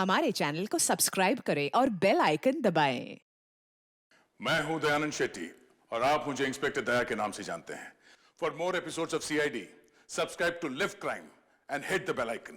हमारे चैनल को सब्सक्राइब करें और बेल आइकन दबाएं। मैं हूं दयानंद शेट्टी और आप मुझे इंस्पेक्टर दया के नाम से जानते हैं। For more episodes of CID, subscribe to lift crime and hit the bell icon.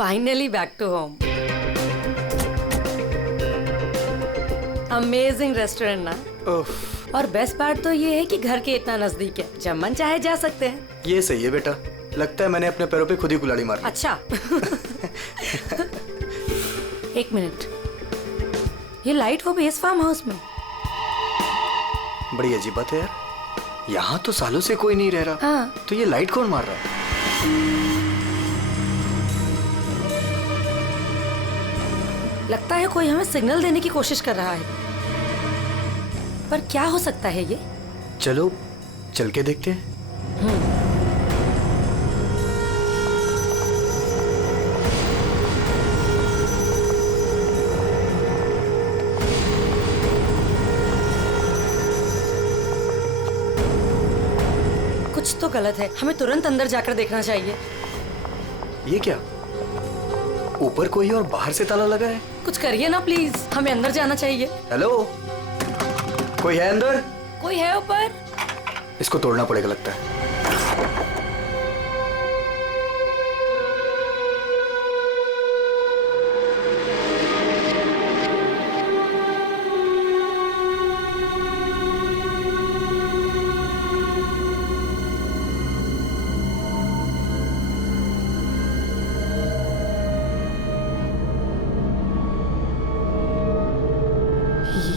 Finally back to home. Amazing restaurant ना? और बेस्ट पार्ट तो ये है कि घर के इतना नजदीक है, जब मन चाहे जा सकते हैं। ये सही है बेटा, लगता है मैंने अपने पैरों पे खुद ही कुल्हाड़ी मार ली। अच्छा। एक मिनट, ये लाइट वो भी इस फार्म हाउस में? बड़ी अजीब बात है यार, यहाँ तो सालों से कोई नहीं रह रहा। हाँ। तो ये लाइट कौन मार रहा है? लगता है कोई हमें सिग्नल देने की कोशिश कर रहा है, पर क्या हो सकता है ये? चलो चल के देखते हैं। कुछ तो गलत है, हमें तुरंत अंदर जाकर देखना चाहिए। ये क्या, ऊपर कोई और बाहर से ताला लगा है? कुछ करिए ना प्लीज, हमें अंदर जाना चाहिए। हेलो, कोई है अंदर? कोई है ऊपर? इसको तोड़ना पड़ेगा लगता है।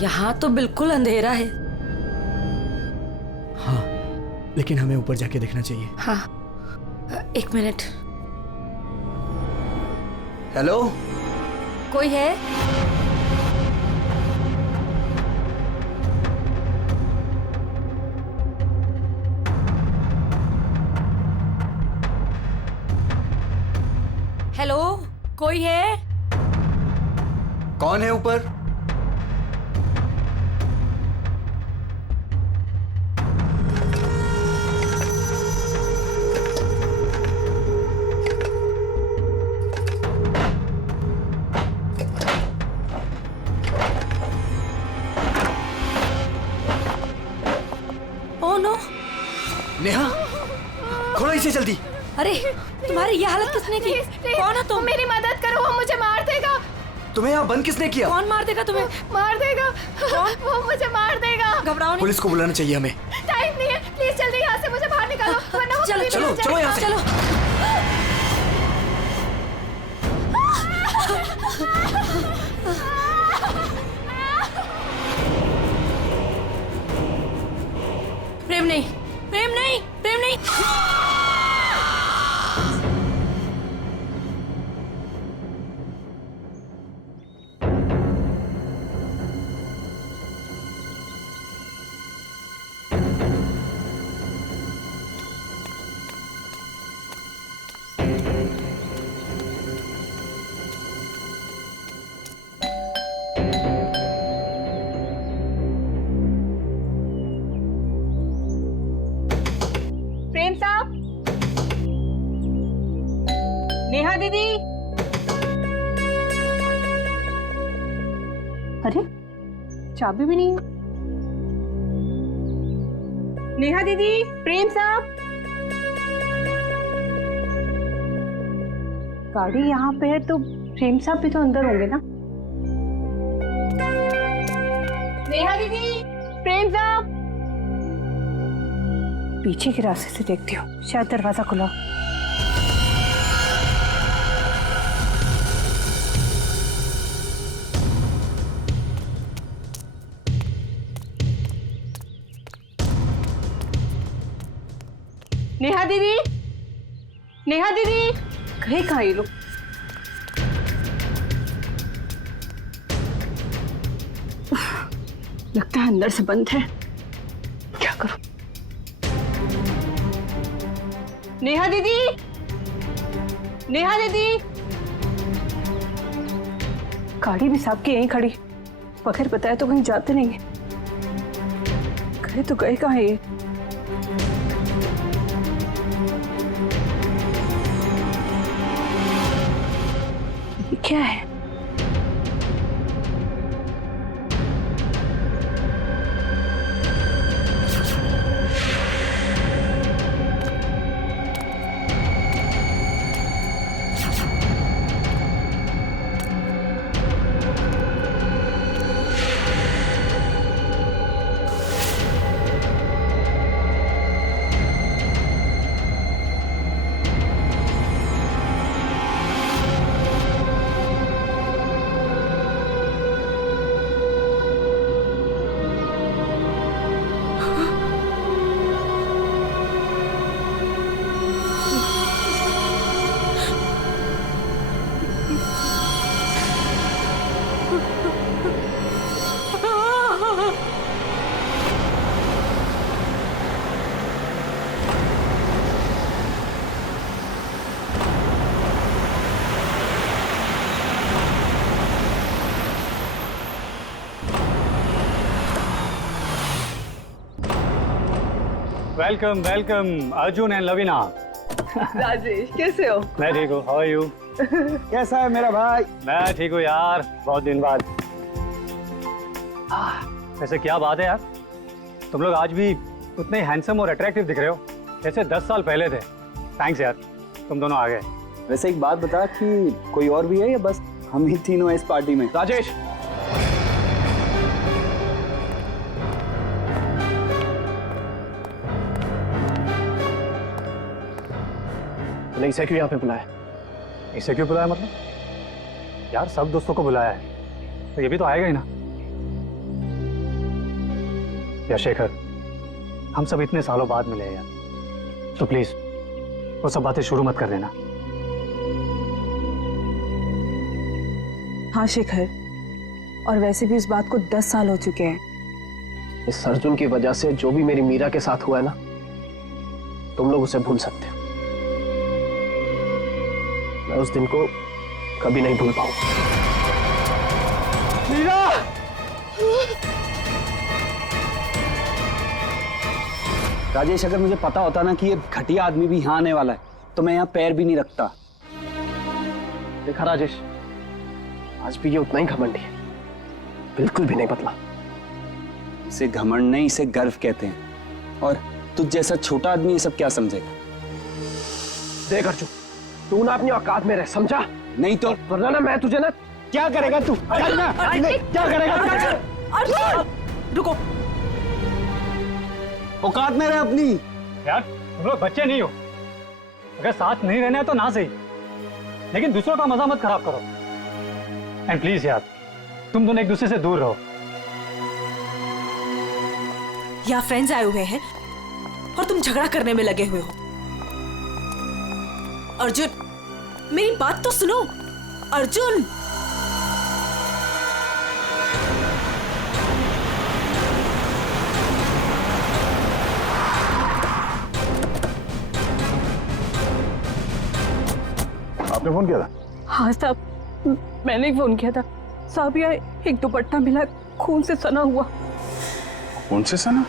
यहाँ तो बिल्कुल अंधेरा है। हाँ, लेकिन हमें ऊपर जाके देखना चाहिए। हाँ, एक मिनट। हेलो, कोई है? हेलो, कोई है? कौन है ऊपर? Oh no! नेहा, खोलो इसे जल्दी। अरे, तुम्हारी ये हालत किसने की? कौन है तुम? मेरी मदद करो, वो मुझे मार देगा। तुम्हें यहाँ बंद किसने किया? कौन मार देगा तुम्हें? मार देगा। कौन? वो मुझे मार देगा। घबराओ नहीं। पुलिस को बुलाना चाहिए हमें। टाइम नहीं है, प्लीज जल्दी यहाँ से मुझे बाहर निकालो, वरना वो चलो, कभी चलो, मिल चलो यहाँ जाएगा। से। चलो। प्रेम नहीं, प्रेम नहीं, प्रेम नहीं। प्रेम साहब, नेहा दीदी। अरे, चाबी भी नहीं है। नेहा दीदी, प्रेम साहब। गाड़ी यहाँ पे है तो प्रेम साहब भी तो अंदर होंगे ना। नेहा दीदी, प्रेम साहब। पीछे के रास्ते से देखती हूँ, शायद दरवाजा खुला। नेहा दीदी, नेहा दीदी, गए कहाँ ये लोग? लगता है अंदर से बंद है। क्या करूं? नेहा दीदी, नेहा दीदी। गाड़ी भी साहब की यहीं खड़ी, बगैर बताए तो कहीं जाते नहीं है। गए तो गए कहाँ ये? ये क्या है? Welcome welcome Arjun and Lavina. Rajesh कैसे हो? मैं ठीक हूँ, हाउ आर यू? कैसा है मेरा भाई? मैं ठीक हूँ यार, बहुत दिन बाद। वैसे क्या बात है यार, तुम लोग आज भी उतने हैंडसम और अट्रैक्टिव दिख रहे हो जैसे 10 साल पहले थे। थैंक्स यार, तुम दोनों आ गए। वैसे एक बात बता कि कोई और भी है या बस हम ही तीनों हैं इस पार्टी में? राजेश, नहीं इसे क्यों यहाँ पे बुलाया? इसे क्यों बुलाया मतलब? यार सब दोस्तों को बुलाया है तो ये भी तो आएगा ही ना। यार शेखर, हम सब इतने सालों बाद मिले हैं यार, तो प्लीज वो सब बातें शुरू मत कर देना। हाँ शेखर, और वैसे भी इस बात को 10 साल हो चुके हैं। इस अर्जुन की वजह से जो भी मेरी मीरा के साथ हुआ है ना, तुम लोग उसे भूल सकते हो। मैं उस दिन को कभी नहीं भूल पाऊंगा। मीरा! राजेश, अगर मुझे पता होता ना कि ये घटिया आदमी भी यहाँ आने वाला है तो मैं यहाँ पैर भी नहीं रखता। देखा राजेश, आज भी ये उतना ही घमंडी है, बिल्कुल भी नहीं बदला। इसे घमंड नहीं, इसे गर्व कहते हैं। और तुझ जैसा छोटा आदमी ये सब क्या समझेगा? देख अर्जुन, तू ना अपनी औकात में रह, समझा? नहीं तो वरना ना मैं तुझे ना। क्या करेगा तू? करना क्या करेगा? रुको, औकात में रह अपनी। यार तुम लोग बच्चे नहीं हो, अगर साथ नहीं रहना है तो ना सही, लेकिन दूसरों का मजा मत खराब करो। एंड प्लीज यार, तुम दोनों एक दूसरे से दूर रहो। यहाँ फ्रेंड्स आए हुए हैं और तुम झगड़ा करने में लगे हुए हो। अर्जुन, मेरी बात तो सुनो। अर्जुन, आपने फोन किया था? हाँ साहब, मैंने ही फोन किया था। साहब यार, एक दुपट्टा मिला, खून से सना हुआ। कौन से सना?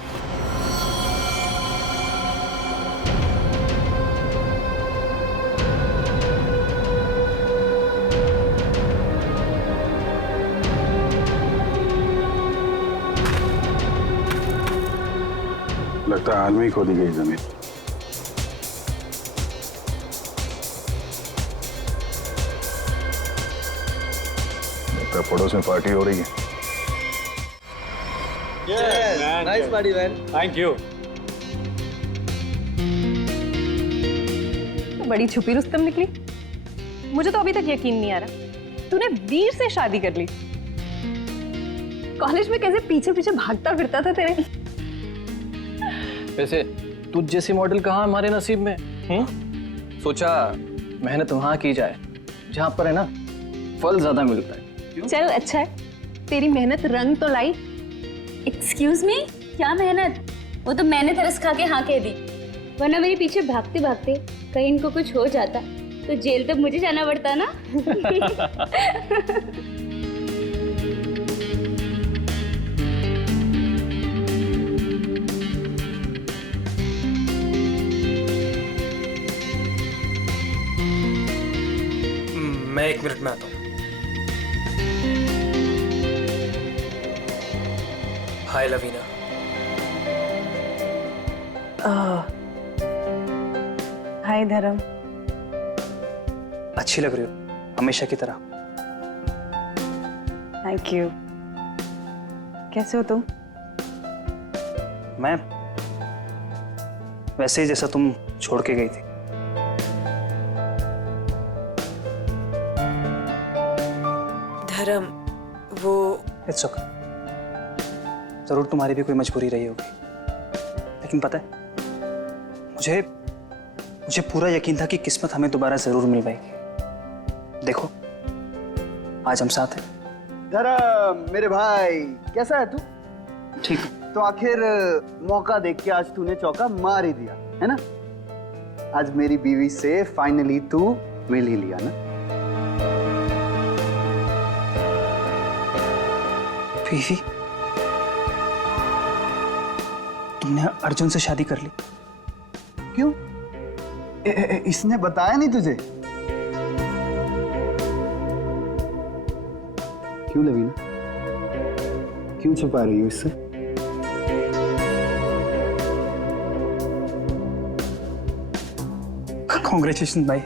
लगता है हाल में ही खोदी गई जमीन। लगता है पड़ोस में पार्टी हो रही है। Nice party man. Thank you. तो बड़ी छुपी रुस्तम निकली। मुझे तो अभी तक यकीन नहीं आ रहा तूने वीर से शादी कर ली। कॉलेज में कैसे पीछे पीछे भागता फिरता था तेरे। वैसे तुझ जैसी मॉडल कहाँ हमारे नसीब में? सोचा मेहनत वहां की जाए जहां पर है ना फल ज्यादा मिलता है। चल अच्छा है, तेरी मेहनत रंग तो लाई। एक्सक्यूज मी, क्या मेहनत? वो तो मैंने तरस खा के हाँ कह दी। वरना मेरे पीछे भागते भागते कहीं इनको कुछ हो जाता तो जेल तक मुझे जाना पड़ता ना। मैं 1 मिनट में आता हूँ। हाय लवीना। हाय धर्म। अच्छी लग रही हो हमेशा की तरह। Thank you. कैसे हो तुम? मैं वैसे ही जैसा तुम छोड़ के गई थी। धर्म, वो इट्स ओके। जरूर तुम्हारी भी कोई मजबूरी रही होगी, लेकिन पता है मुझे मुझे पूरा यकीन था कि किस्मत हमें दोबारा जरूर मिल पाएगी। देखो आज हम साथ हैं। धर्म मेरे भाई, कैसा है तू? ठीक। तो आखिर मौका देख के आज तूने चौका मार ही दिया है ना। आज मेरी बीवी से फाइनली तू मिल ही लिया ना। बीवी? तुमने अर्जुन से शादी कर ली? क्यों? इसने बताया नहीं तुझे? क्यों लवीना, क्यों छुपा रही हो इससे? कॉन्ग्रेचुलेशन भाई।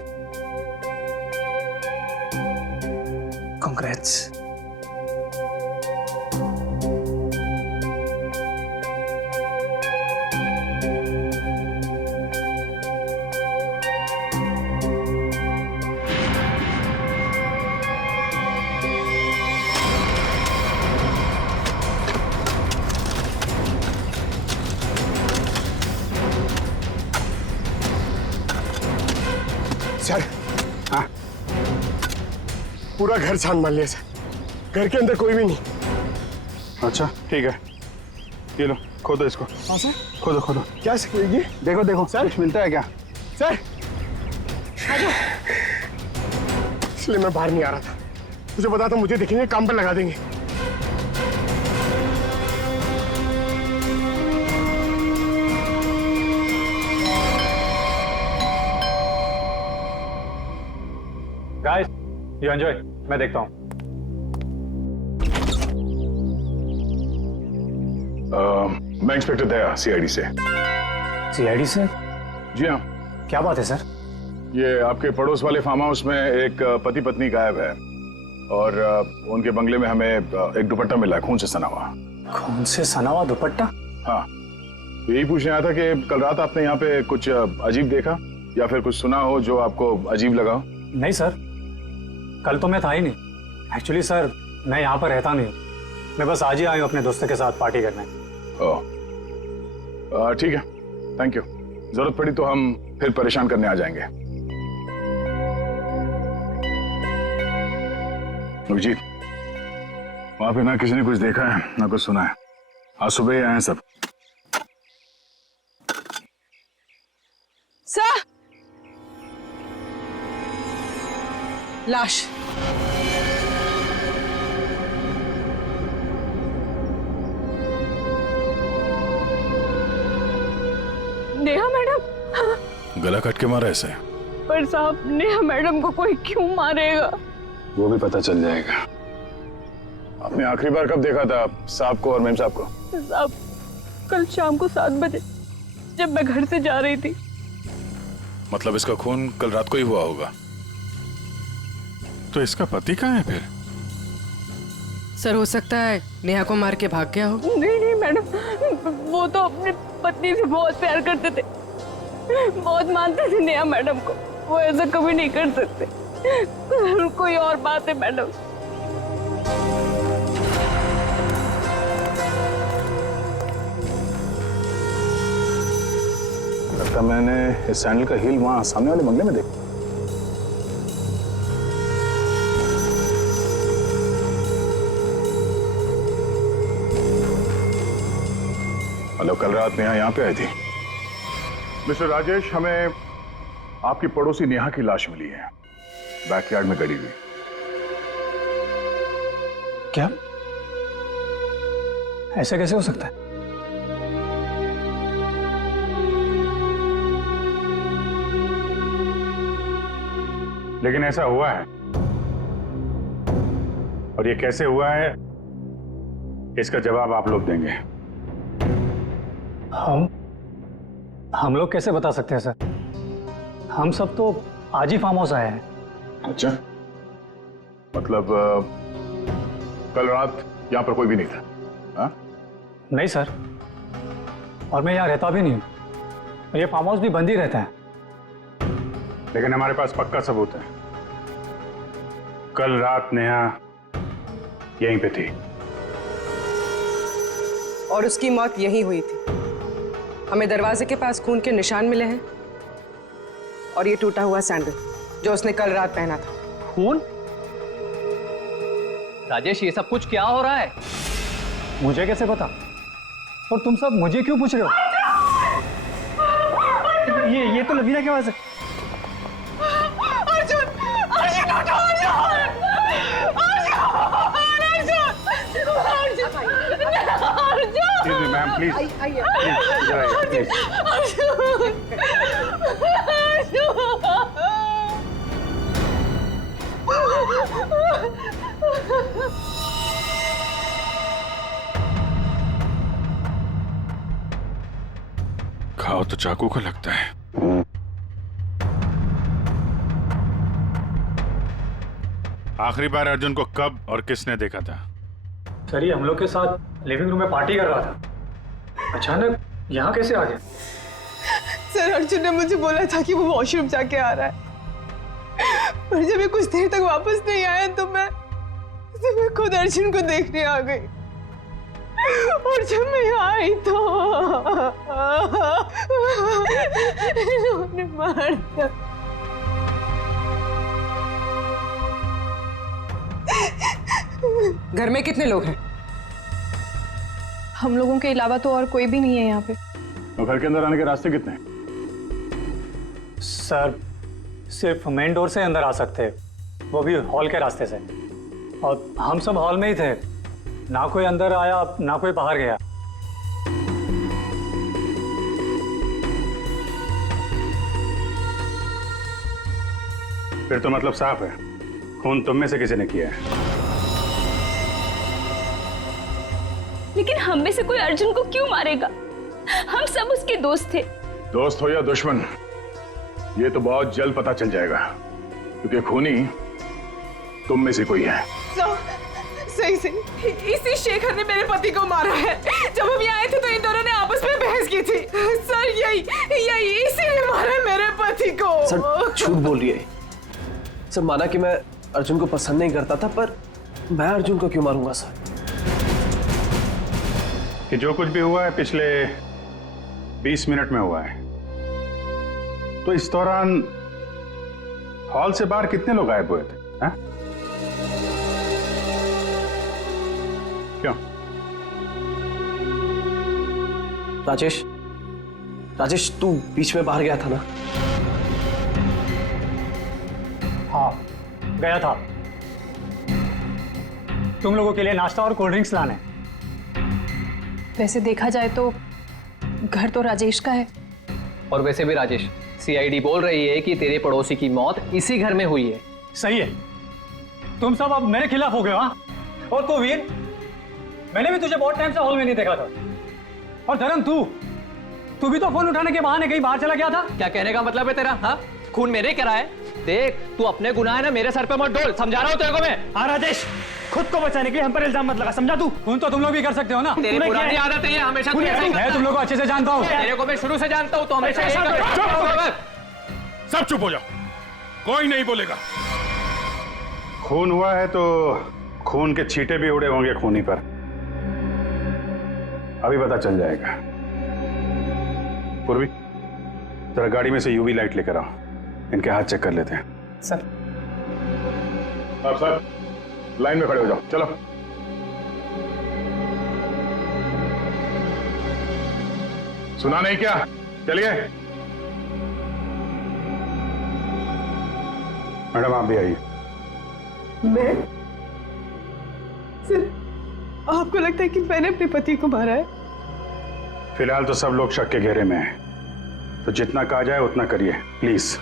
कॉन्ग्रेट्स। सर, हाँ, पूरा घर छान मार लिया सर। घर के अंदर कोई भी नहीं। अच्छा ठीक है, ये लो खोदो इसको। हाँ सर। खोदो खोदो। क्या सर ये? देखो देखो सर कुछ मिलता है क्या? सर इसलिए मैं बाहर नहीं आ रहा था। मुझे पता था मुझे देखेंगे काम पर लगा देंगे। गाइस, यू एंजॉय, मैं देखता हूँ। मैं इंस्पेक्टर दया, सीआईडी से। सीआईडी से? जी हाँ। क्या बात है सर? ये आपके पड़ोस वाले फार्म हाउस में एक पति पत्नी गायब है और उनके बंगले में हमें एक दुपट्टा मिला है, खून से सना हुआ। खून से सना हुआ दुपट्टा? हाँ, यही पूछने आया था कि कल रात आपने यहाँ पे कुछ अजीब देखा या फिर कुछ सुना हो जो आपको अजीब लगा हो? नहीं सर, कल तो मैं था ही नहीं। एक्चुअली सर, मैं यहाँ पर रहता नहीं, मैं बस आज ही आया हूँ अपने दोस्तों के साथ पार्टी करने। ओह, ठीक है, थैंक यू। जरूरत पड़ी तो हम फिर परेशान करने आ जाएंगे। अभिजीत, वहां पे ना किसी ने कुछ देखा है ना कुछ सुना है। आज सुबह ही आए हैं सब। सर, लाश। नेहा मैडम। गला कट के मारा ऐसे? पर साहब, नेहा मैडम को कोई क्यों मारेगा? वो भी पता चल जाएगा। आपने आखिरी बार कब देखा था साहब को और मेम साहब को? साहब, कल शाम को 7 बजे जब मैं घर से जा रही थी। मतलब इसका खून कल रात को ही हुआ होगा। तो इसका पति कहाँ है फिर? सर, हो सकता है नेहा को मार के भाग गया हो। नहीं नहीं मैडम, वो तो अपनी पत्नी से बहुत प्यार करते थे, बहुत मानते थे नेहा मैडम को। वो ऐसा कभी नहीं कर सकते। कोई और बात है मैडम। लगता मैंने इस सैंडल का हील वहां सामने वाले बंगले में देखा। मतलब कल रात नेहा यहाँ पे आई थी? मिस्टर राजेश, हमें आपकी पड़ोसी नेहा की लाश मिली है, बैकयार्ड में गड़ी हुई। क्या? ऐसा कैसे हो सकता है? लेकिन ऐसा हुआ है, और ये कैसे हुआ है इसका जवाब आप लोग देंगे। हम लोग कैसे बता सकते हैं सर? हम सब तो आज ही फार्म हाउस आए हैं। अच्छा, मतलब कल रात यहां पर कोई भी नहीं था? हाँ? नहीं सर, और मैं यहाँ रहता भी नहीं हूँ। ये फार्म हाउस भी बंद ही रहता है। लेकिन हमारे पास पक्का सबूत है, कल रात नेहा यहीं पे थी और उसकी मौत यहीं हुई थी। हमें दरवाजे के पास खून के निशान मिले हैं और ये टूटा हुआ सैंडल जो उसने कल रात पहना था। खून? राजेश, ये सब कुछ क्या हो रहा है? मुझे कैसे पता? और तुम सब मुझे क्यों पूछ रहे हो? ये तो लवीना की आवाज है। मैम प्लीज, खाओ तो चाकू का लगता है। आखिरी बार अर्जुन को कब और किसने देखा था? सर, ये हम लोग के साथ लिविंग रूम में पार्टी कर रहा था। अचानक यहाँ कैसे आ गया? सर, अर्जुन ने मुझे बोला था कि वो वॉशरूम जाके आ रहा है, पर जब ये कुछ देर तक वापस नहीं आया तो मैं खुद अर्जुन को देखने आ गई। और जब मैं यहाँ आई तो इन्होंने मार दिया। घर में कितने लोग हैं? हम लोगों के अलावा तो और कोई भी नहीं है यहाँ पे। तो घर के अंदर आने के रास्ते कितने हैं? सर, सिर्फ मेन डोर से अंदर आ सकते हैं, वो भी हॉल के रास्ते से। और हम सब हॉल में ही थे, ना कोई अंदर आया ना कोई बाहर गया। फिर तो मतलब साफ है, खून तुम में से किसी ने किया है। लेकिन हम में से कोई अर्जुन को क्यों मारेगा? हम सब उसके दोस्त थे। दोस्त हो या दुश्मन, ये तो बहुत जल्द पता चल जाएगा, क्योंकि खूनी तुम में से कोई है। सही से इसी शेखर ने मेरे पति को मारा है। जब हम यहाँ आए थे तो इन दोनों ने आपस में बहस की थी। सर, यही इसी ने मारा मेरे पति को। सर, झूठ बोल रही है। सर, माना कि मैं अर्जुन को पसंद नहीं करता था, पर मैं अर्जुन को क्यों मारूंगा सर? कि जो कुछ भी हुआ है पिछले 20 मिनट में हुआ है, तो इस दौरान हॉल से बाहर कितने लोग गायब हुए थे? हा? क्यों? राजेश, तू बीच में बाहर गया था ना? हाँ, गया था तुम लोगों के लिए नाश्ता और कोल्ड ड्रिंक्स लाने। वैसे देखा जाए तो घर तो राजेश का है। और वैसे भी राजेश, सीआईडी बोल रही है कि तेरे पड़ोसी की मौत इसी घर में हुई है। सही है, तुम सब अब मेरे खिलाफ हो गए। हाँ, और तो वीर, मैंने भी तुझे बहुत टाइम से हॉल में नहीं देखा था। और धर्म, तू भी तो फोन उठाने के बहाने कहीं बाहर चला गया था। क्या कहने का मतलब है तेरा? हाँ, खून मेरे कराए। देख, तू अपने गुनाह है ना मेरे सर पे मत डोल, समझा रहा हूँ तेरे को मैं। हाँ राजेश, खुद को बचाने के लिए हम पर इल्जाम मत लगा, समझा तू? खून तो तुम लोग भी कर सकते हो ना। तेरी पुरानी आदत है ये, हमेशा तू ऐसा ही मैं तुम लोग को अच्छे से जानता हूँ। तेरे को मैं शुरू से जानता हूँ, तो हमेशा ऐसा सब चुप हो जाओ, कोई नहीं बोलेगा। खून हुआ है तो खून के छींटे भी उड़े होंगे खूनी पर, अभी पता चल जाएगा। पूर्वी, जरा गाड़ी में से यूवी लाइट लेकर आओ, इनके हाथ चेक कर लेते हैं। सर। आप सर लाइन में खड़े हो जाओ, चलो। सुना नहीं क्या? चलिए। मैडम आप भी आइए। मैं सर, आपको लगता है कि मैंने अपने पति को मारा है? फिलहाल तो सब लोग शक के घेरे में हैं, तो जितना कहा जाए उतना करिए प्लीज।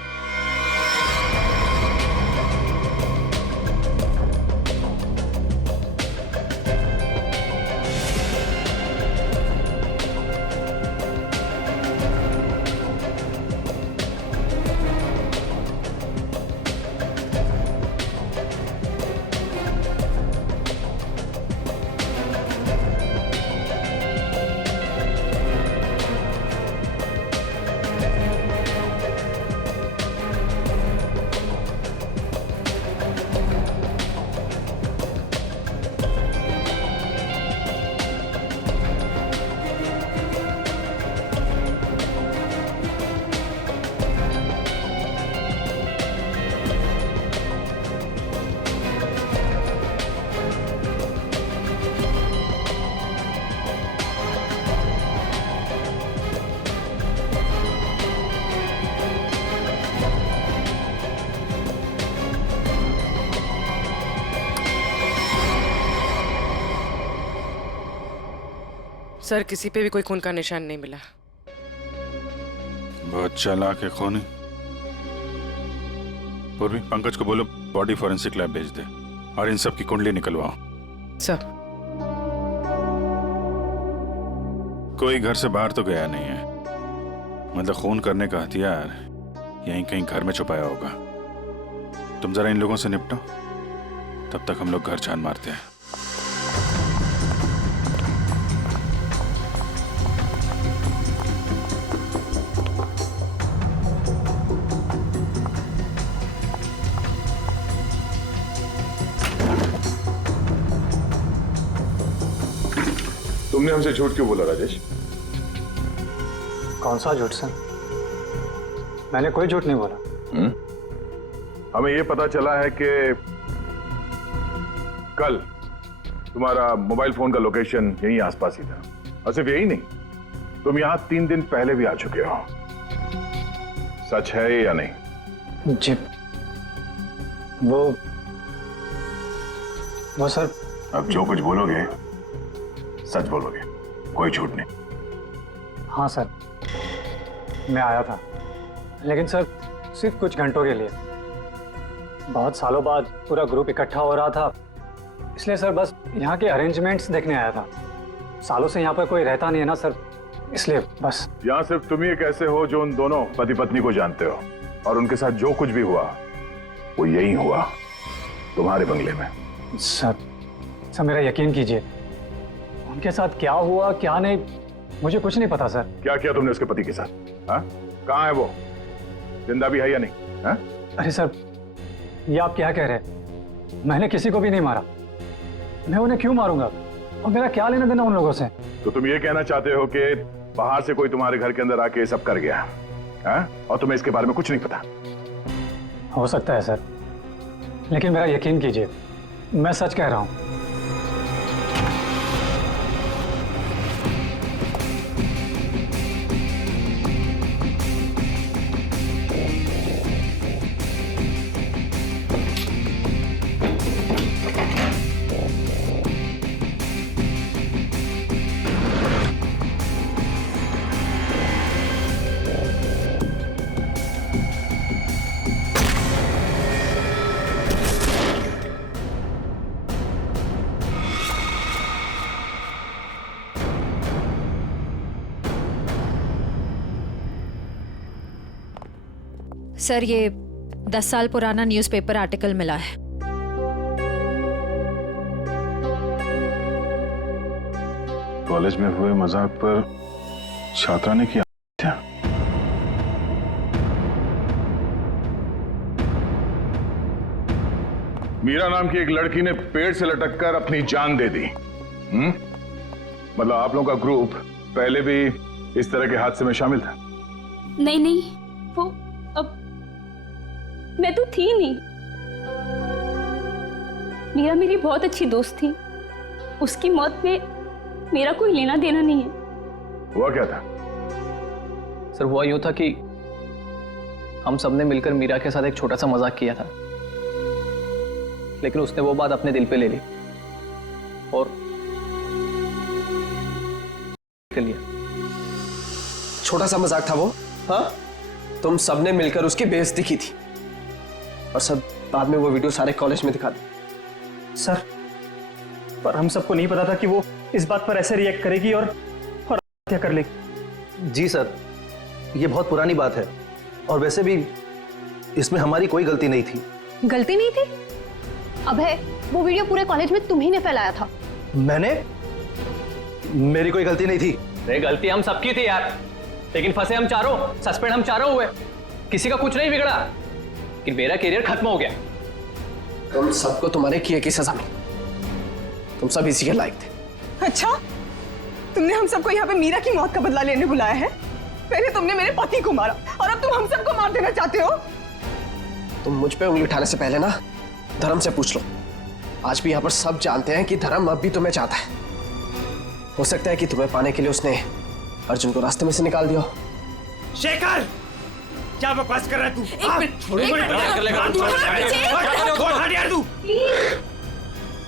सर किसी पे भी कोई खून का निशान नहीं मिला। बहुत चालाक है खूनी। पूर्वी, पंकज को बोलो बॉडी फॉरेंसिक लैब भेज दे और इन सब की कुंडली निकलवाओ। सर कोई घर से बाहर तो गया नहीं है, मतलब खून करने का हथियार यहीं कहीं घर में छुपाया होगा। तुम जरा इन लोगों से निपटो, तब तक हम लोग घर छान मारते हैं। तुमने हमसे झूठ क्यों बोला राजेश? कौन सा झूठ सर? मैंने कोई झूठ नहीं बोला। हमें यह पता चला है कि कल तुम्हारा मोबाइल फोन का लोकेशन यहीं आसपास ही था, और सिर्फ यही नहीं, तुम यहां 3 दिन पहले भी आ चुके हो। सच है या नहीं? जी वो सर। अब जो कुछ बोलोगे सच बोलोगे, कोई झूठ नहीं। हाँ सर, मैं आया था, लेकिन सर सिर्फ कुछ घंटों के लिए। बहुत सालों बाद पूरा ग्रुप इकट्ठा हो रहा था, इसलिए सर बस यहाँ के अरेंजमेंट्स देखने आया था। सालों से यहाँ पर कोई रहता नहीं है ना सर, इसलिए बस। यहाँ सिर्फ तुम ही एक ऐसे हो जो उन दोनों पति पत्नी को जानते हो, और उनके साथ जो कुछ भी हुआ वो यही हुआ, तुम्हारे बंगले में। सर मेरा यकीन कीजिए, उनके साथ क्या हुआ क्या नहीं मुझे कुछ नहीं पता सर। क्या किया तुमने उसके पति के साथ? हाँ, कहाँ है वो? जिंदा भी है या नहीं? हाँ? अरे सर, ये आप क्या कह रहे हैं? मैंने किसी को भी नहीं मारा। मैं उन्हें क्यों मारूंगा, और मेरा क्या लेना देना उन लोगों से? तो तुम ये कहना चाहते हो कि बाहर से कोई तुम्हारे घर के अंदर आके ये सब कर गया, हाँ? और तुम्हें इसके बारे में कुछ नहीं पता? हो सकता है सर, लेकिन मेरा यकीन कीजिए, मैं सच कह रहा हूं। सर ये 10 साल पुराना न्यूज़पेपर आर्टिकल मिला है। कॉलेज में हुए मजाक पर छात्रा ने किया हत्या। मीरा नाम की एक लड़की ने पेड़ से लटककर अपनी जान दे दी। मतलब आप लोगों का ग्रुप पहले भी इस तरह के हादसे में शामिल था? नहीं, वो अब मैं तो थी नहीं। मीरा मेरी बहुत अच्छी दोस्त थी, उसकी मौत में मेरा कोई लेना देना नहीं है। हुआ क्या था? सर हुआ यूं था कि हम सबने मिलकर मीरा के साथ एक छोटा सा मजाक किया था। लेकिन उसने वो बात अपने दिल पे ले ली और कर लिया। छोटा सा मजाक था वो। हाँ, तुम सबने मिलकर उसकी बेइज्जती की थी और सब बाद में वो वीडियो सारे कॉलेज में दिखा दी। सर, पर हम सबको नहीं पता था कि वो इस बात पर ऐसे रिएक्ट करेगी और हत्या कर लेगी। जी सर, ये बहुत पुरानी बात है और वैसे भी इसमें हमारी कोई गलती नहीं थी। गलती नहीं थी? अभय, वो वीडियो पूरे कॉलेज में तुम ही ने फैलाया था। मैंने? मेरी कोई गलती नहीं थी। अरे गलती हम सबकी थी यार, लेकिन फंसे हम चारों, सस्पेंड हम चारों हुए। किसी का कुछ नहीं बिगड़ा, लेकिन मेरा करियर खत्म हो गया। तुम सबको तुम्हारे किए की सजा मिली। तुम सब इसी के लायक थे। अच्छा, तुमने हम सबको यहाँ पे मीरा की मौत का बदला लेने बुलाया है? पहले तुमने मेरे पति को मारा और अब तुम हम सबको मार देना चाहते हो? तुम मुझ पे उंगली उठाने से पहले ना धर्म से पूछ लो। आज भी यहाँ पर सब जानते हैं कि धर्म अब भी तुम्हें चाहता है। हो सकता है कि तुम्हें पाने के लिए उसने अर्जुन को रास्ते में से निकाल दिया। शेखर, क्या बकवास कर रहा है तू?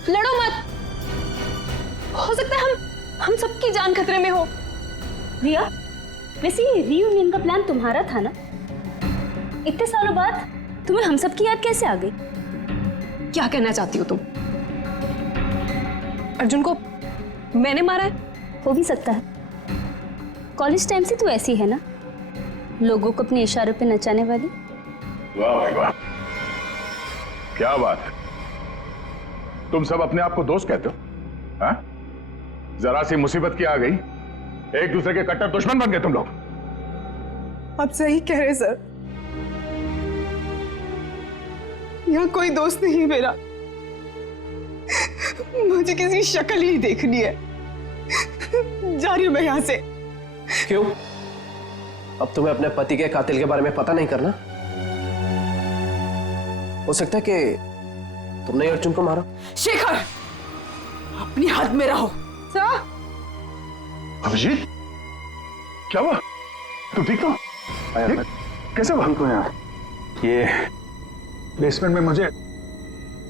लड़ो मत। हो सकता है हम सबकी जान खतरे में हो। रिया, वैसे ये रीयूनियन का प्लान तुम्हारा था ना? इतने सालों बाद तुम्हें हम सब की याद कैसे आ गई? क्या कहना चाहती हो तुम? अर्जुन को मैंने मारा है? हो भी सकता है। कॉलेज टाइम से तू ऐसी है ना, लोगों को अपने इशारों पे नचाने वाली। वाह भाई वाह, क्या बात है। तुम सब अपने आप को दोस्त कहते हो? हाँ? जरा सी मुसीबत की आ गई, एक दूसरे के कट्टर दुश्मन बन गए तुम लोग। आप सही कह रहे सर, यहाँ कोई दोस्त नहीं है मेरा। मुझे किसी शक्ल ही देखनी है। जा रही हूं मैं यहाँ से। क्यों? अब तुम्हें अपने पति के कातिल के बारे में पता नहीं करना? हो सकता है कि तुमने अर्जुन को मारा। शेखर, अपनी हद में रहो। सर, अभिजीत, क्या हुआ? तुम ठीक हो? कैसे हुआ? ठीक हो यार। ये बेसमेंट में मुझे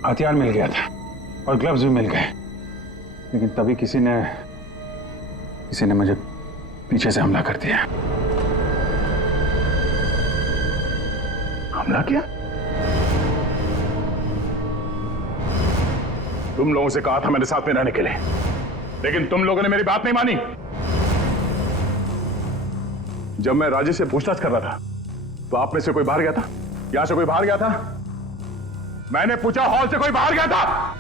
हथियार मिल गया था और ग्लव्स भी मिल गए, लेकिन तभी किसी ने मुझे पीछे से हमला कर दिया। हमला किया? तुम लोगों से कहा था मेरे साथ में रहने के लिए, लेकिन तुम लोगों ने मेरी बात नहीं मानी। जब मैं राजेश से पूछताछ कर रहा था तो आप में से कोई बाहर गया था? यहां से कोई बाहर गया था? मैंने पूछा, हॉल से कोई बाहर गया था?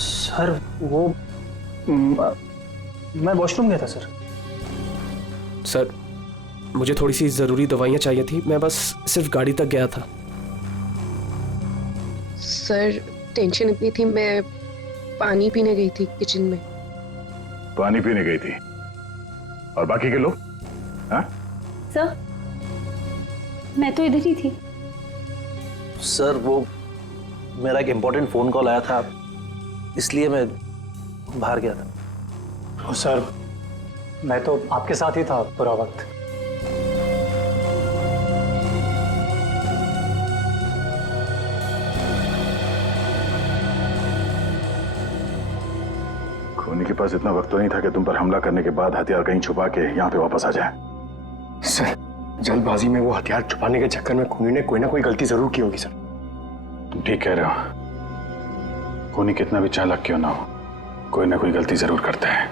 सर, वो मैं वॉशरूम गया था सर। सर, मुझे थोड़ी सी जरूरी दवाइयां चाहिए थी। मैं बस सिर्फ गाड़ी तक गया था। सर, टेंशन इतनी थी, मैं पानी पीने गई थी किचन में। पानी पीने गई थी? और बाकी के लोग? हाँ? सर, मैं तो इधर ही थी। सर, वो मेरा एक इम्पोर्टेंट फोन कॉल आया था, इसलिए मैं बाहर गया था। सर, मैं तो आपके साथ ही था पूरा वक्त। खूनी के पास इतना वक्त तो नहीं था कि तुम पर हमला करने के बाद हथियार कहीं छुपा के यहाँ पे वापस आ जाए। सर, जल्दबाजी में वो हथियार छुपाने के चक्कर में खूनी ने कोई ना कोई गलती जरूर की होगी सर। तुम ठीक कह रहे हो। खूनी कितना भी चालाक क्यों ना हो, कोई ना कोई गलती जरूर करता है,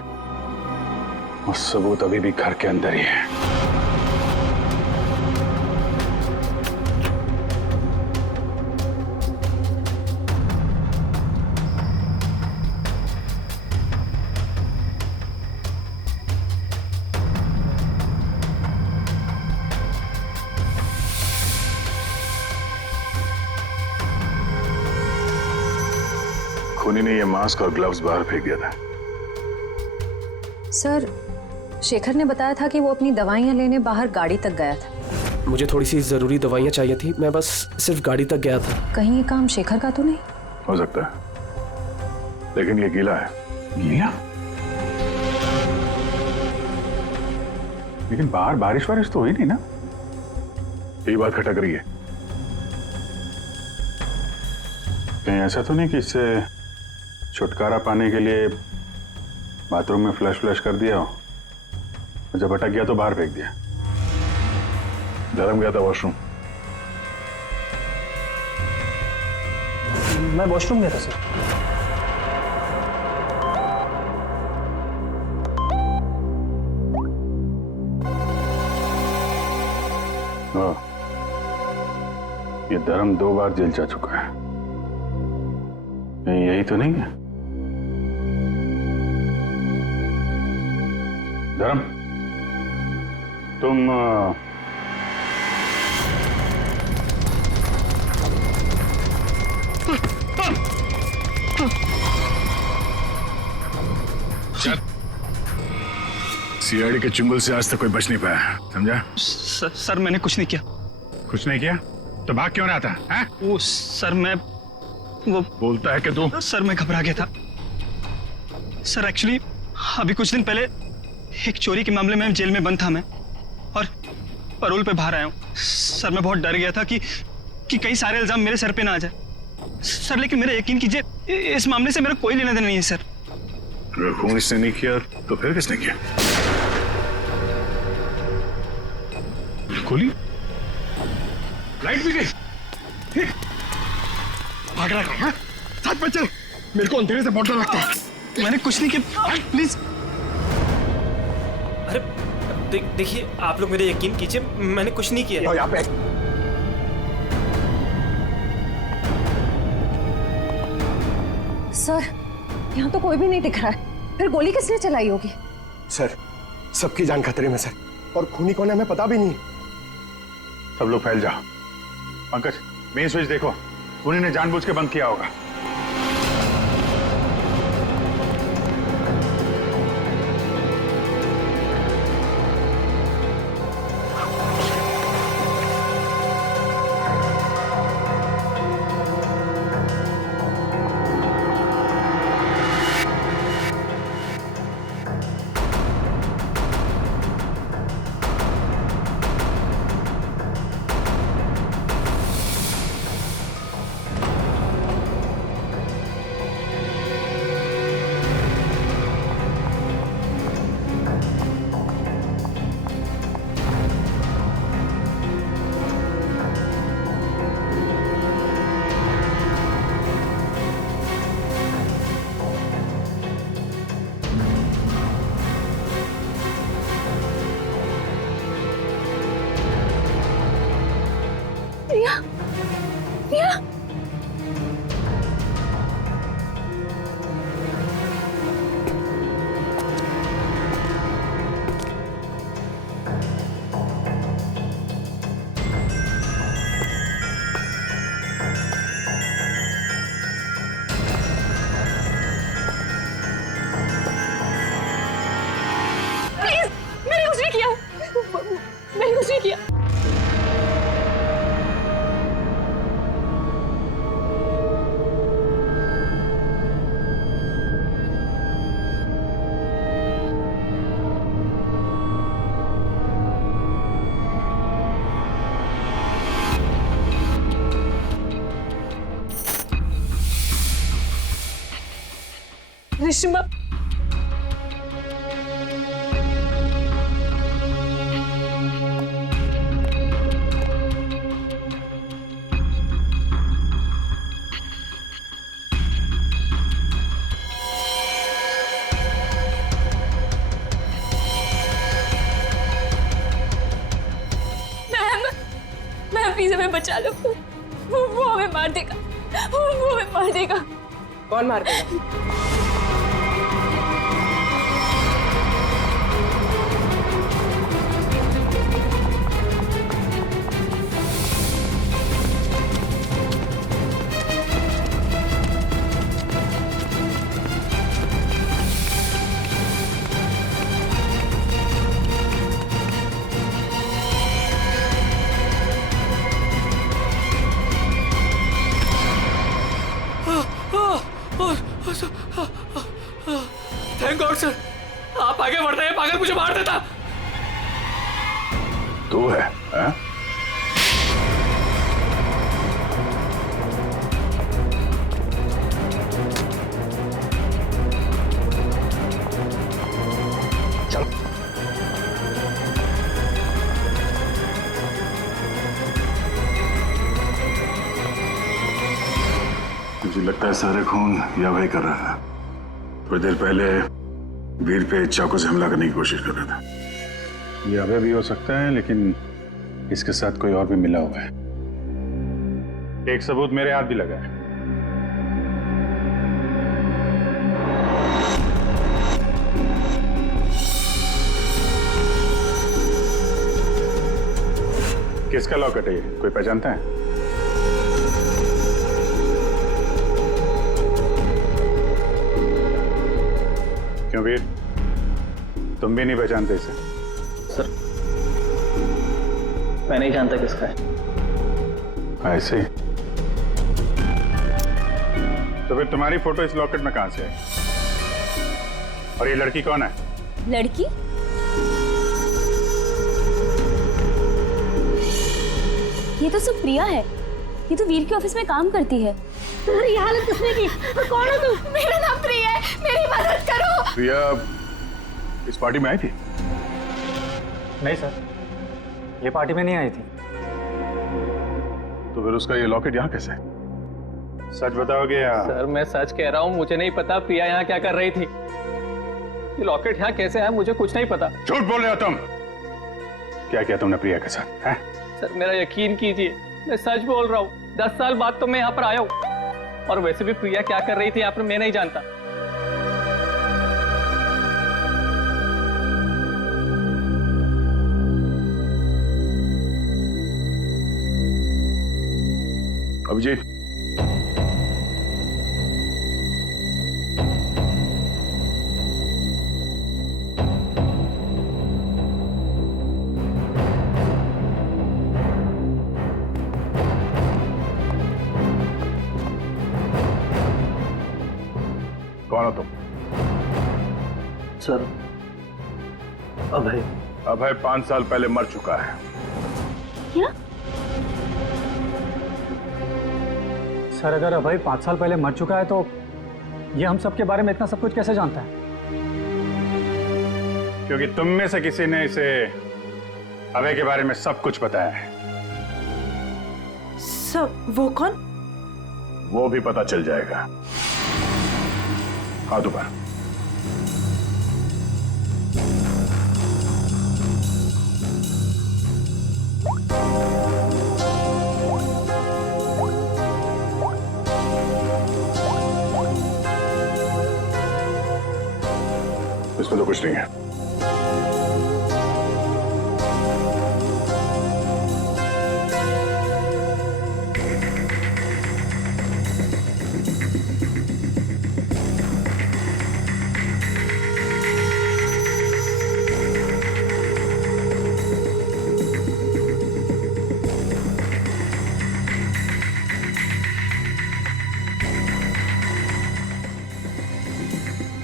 और सबूत अभी भी घर के अंदर ही है। खूनी ने ये मास्क और ग्लव्स बाहर फेंक दिया था। सर, शेखर ने बताया था कि वो अपनी दवाइयां लेने बाहर गाड़ी तक गया था। मुझे थोड़ी सी जरूरी दवाइयां चाहिए थी, मैं बस सिर्फ गाड़ी तक गया था। कहीं ये काम शेखर का तो नहीं? हो सकता है, लेकिन ये गीला है। गीला? लेकिन बाहर बारिश वारिश तो हुई नहीं ना? यही बात खटक रही है। कहीं ऐसा तो नहीं कि इससे छुटकारा पाने के लिए बाथरूम में फ्लश कर दिया हो, जब अटक गया तो बाहर फेंक दिया? धर्म गया था वॉशरूम। मैं वॉशरूम गया था सर। ये धर्म 2 बार जेल जा चुका है, कहीं यही तो नहीं है? धर्म, तुम सीआईडी के चुंगल से आज तक कोई बच नहीं पाया, समझा? सर मैंने कुछ नहीं किया। कुछ नहीं किया तो भाग क्यों रहा था? हैं? वो सर मैं वो बोलता है कि तू। सर मैं घबरा गया था सर। एक्चुअली अभी कुछ दिन पहले एक चोरी के मामले में जेल में बंद था मैं, और पैरोल पे बाहर आया हूँ सर। मैं बहुत डर गया था कि कई सारे इल्जाम मेरे सर पे ना आ जाए सर। लेकिन मेरा यकीन कीजिए, इस मामले से मेरा कोई लेना देना नहीं है सर। अगर खून इसने नहीं किया तो फिर किसने किया? खोली, लाइट भी गई, भाग रहा है। साथ में चल, मेरे को अंधेरे से बहुत डर लगता है। मैंने कुछ नहीं किया, प्लीज। अरे देखिए, आप लोग मेरे यकीन कीजिए, मैंने कुछ नहीं किया। यहाँ पे सर, यहाँ तो कोई भी नहीं दिख रहा है, फिर गोली किसने चलाई होगी? सर, सबकी जान खतरे में सर, और खूनी कौन है हमें पता भी नहीं। सब लोग फैल जाओ। पंकज, मेन स्विच देखो, खूनी ने जानबूझ के बंद किया होगा। रिया, रिया, प्लीज, मैंने कुछ नहीं किया, मैंने कुछ नहीं किया। रिश्मा, मैम प्लीज हमें बचा लो, वो हमें मार देगा, वो हमें मार देगा। कौन मार देगा? थैंक गॉड सर, आप आगे बढ़ रहे हैं, पागल मुझे मार देता। तू है, हाँ? मुझे लगता है सारा खून यह वही कर रहा था। थोड़ी देर पहले वीर पे चाकू से हमला करने की कोशिश कर रहा था। ये अभय भी हो सकता है, लेकिन इसके साथ कोई और भी मिला हुआ है। एक सबूत मेरे हाथ भी लगा है। किसका लॉकेट है ये? कोई पहचानता है? क्यों वीर, तुम भी नहीं पहचानते इसे? सर मैं नहीं जानता किसका है। ऐसे ही? तो फिर तुम्हारी फोटो इस लॉकेट में कहां से आई? और ये लड़की कौन है? लड़की? ये तो सब प्रिया है। ये तो वीर के ऑफिस में काम करती है। तुम्हारी हालत किसने की? कौन हो तुम? मेरा नाम प्रिया है, मेरी मदद करो। प्रिया इस पार्टी में आई थी? नहीं सर, ये पार्टी में नहीं आई थी। तो फिर उसका ये लॉकेट यहाँ कैसे? सच बताओगे या? सर मैं सच कह रहा हूँ, मुझे नहीं पता प्रिया यहाँ क्या कर रही थी। ये लॉकेट यहाँ कैसे है मुझे कुछ नहीं पता। झूठ बोल रहे हो तुम। क्या किया तुमने प्रिया के साथ है? सर मेरा यकीन कीजिए, मैं सच बोल रहा हूँ। 10 साल बाद तो मैं यहाँ पर आया हूँ, और वैसे भी प्रिया क्या कर रही थी यहाँ पर मैं नहीं जानता। अभिजीत, कौन हो तुम? सर अभय। अभय 5 साल पहले मर चुका है। क्या? सर अगर अभय 5 साल पहले मर चुका है तो ये हम सब के बारे में इतना सब कुछ कैसे जानता है? क्योंकि तुम में से किसी ने इसे अभय के बारे में सब कुछ बताया है। सब? वो कौन? वो भी पता चल जाएगा। हाथ ऊपर। इसमें तो कुछ नहीं है।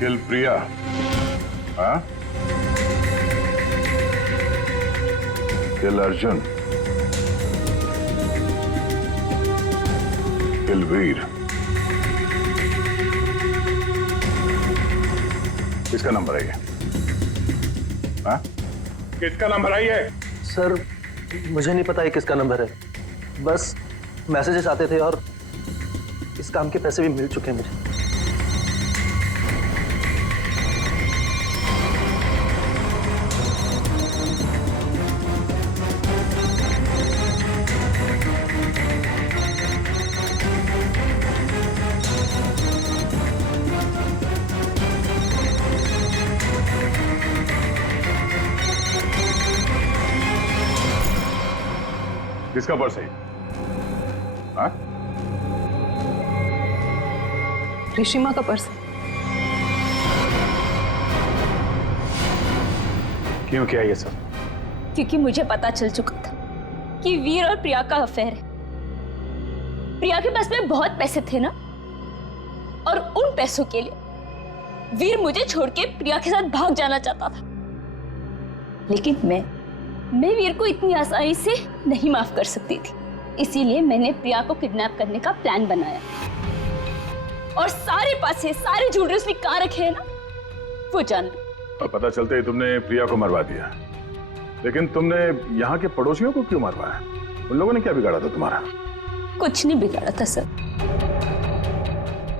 किल प्रिया, हाँ? किल अर्जुन, किल वीर। किसका नंबर है ये? हाँ? किसका नंबर है ये? सर मुझे नहीं पता ये किसका नंबर है, बस मैसेजेस आते थे और इस काम के पैसे भी मिल चुके हैं मुझे। किसका पर्स है? हाँ? ऋषिमा का पर्स। क्यों किया ये सब? क्योंकि मुझे पता चल चुका था कि वीर और प्रिया का अफेयर है। प्रिया के पास में बहुत पैसे थे ना, और उन पैसों के लिए वीर मुझे छोड़ के प्रिया के साथ भाग जाना चाहता था। लेकिन मैं वीर को इतनी आसानी से नहीं माफ कर सकती थी। इसीलिए मैंने प्रिया को किडनैप करने का प्लान बनाया, और सारे पैसे, सारे ज्वेलरी उसने कहाँ रखे हैं ना, वो जान लो। और पता चलते ही तुमने प्रिया को मरवा दिया। लेकिन तुमने यहाँ के पड़ोसियों को क्यों मरवाया? उन लोगों ने क्या बिगाड़ा था तुम्हारा? कुछ नहीं बिगाड़ा था सर।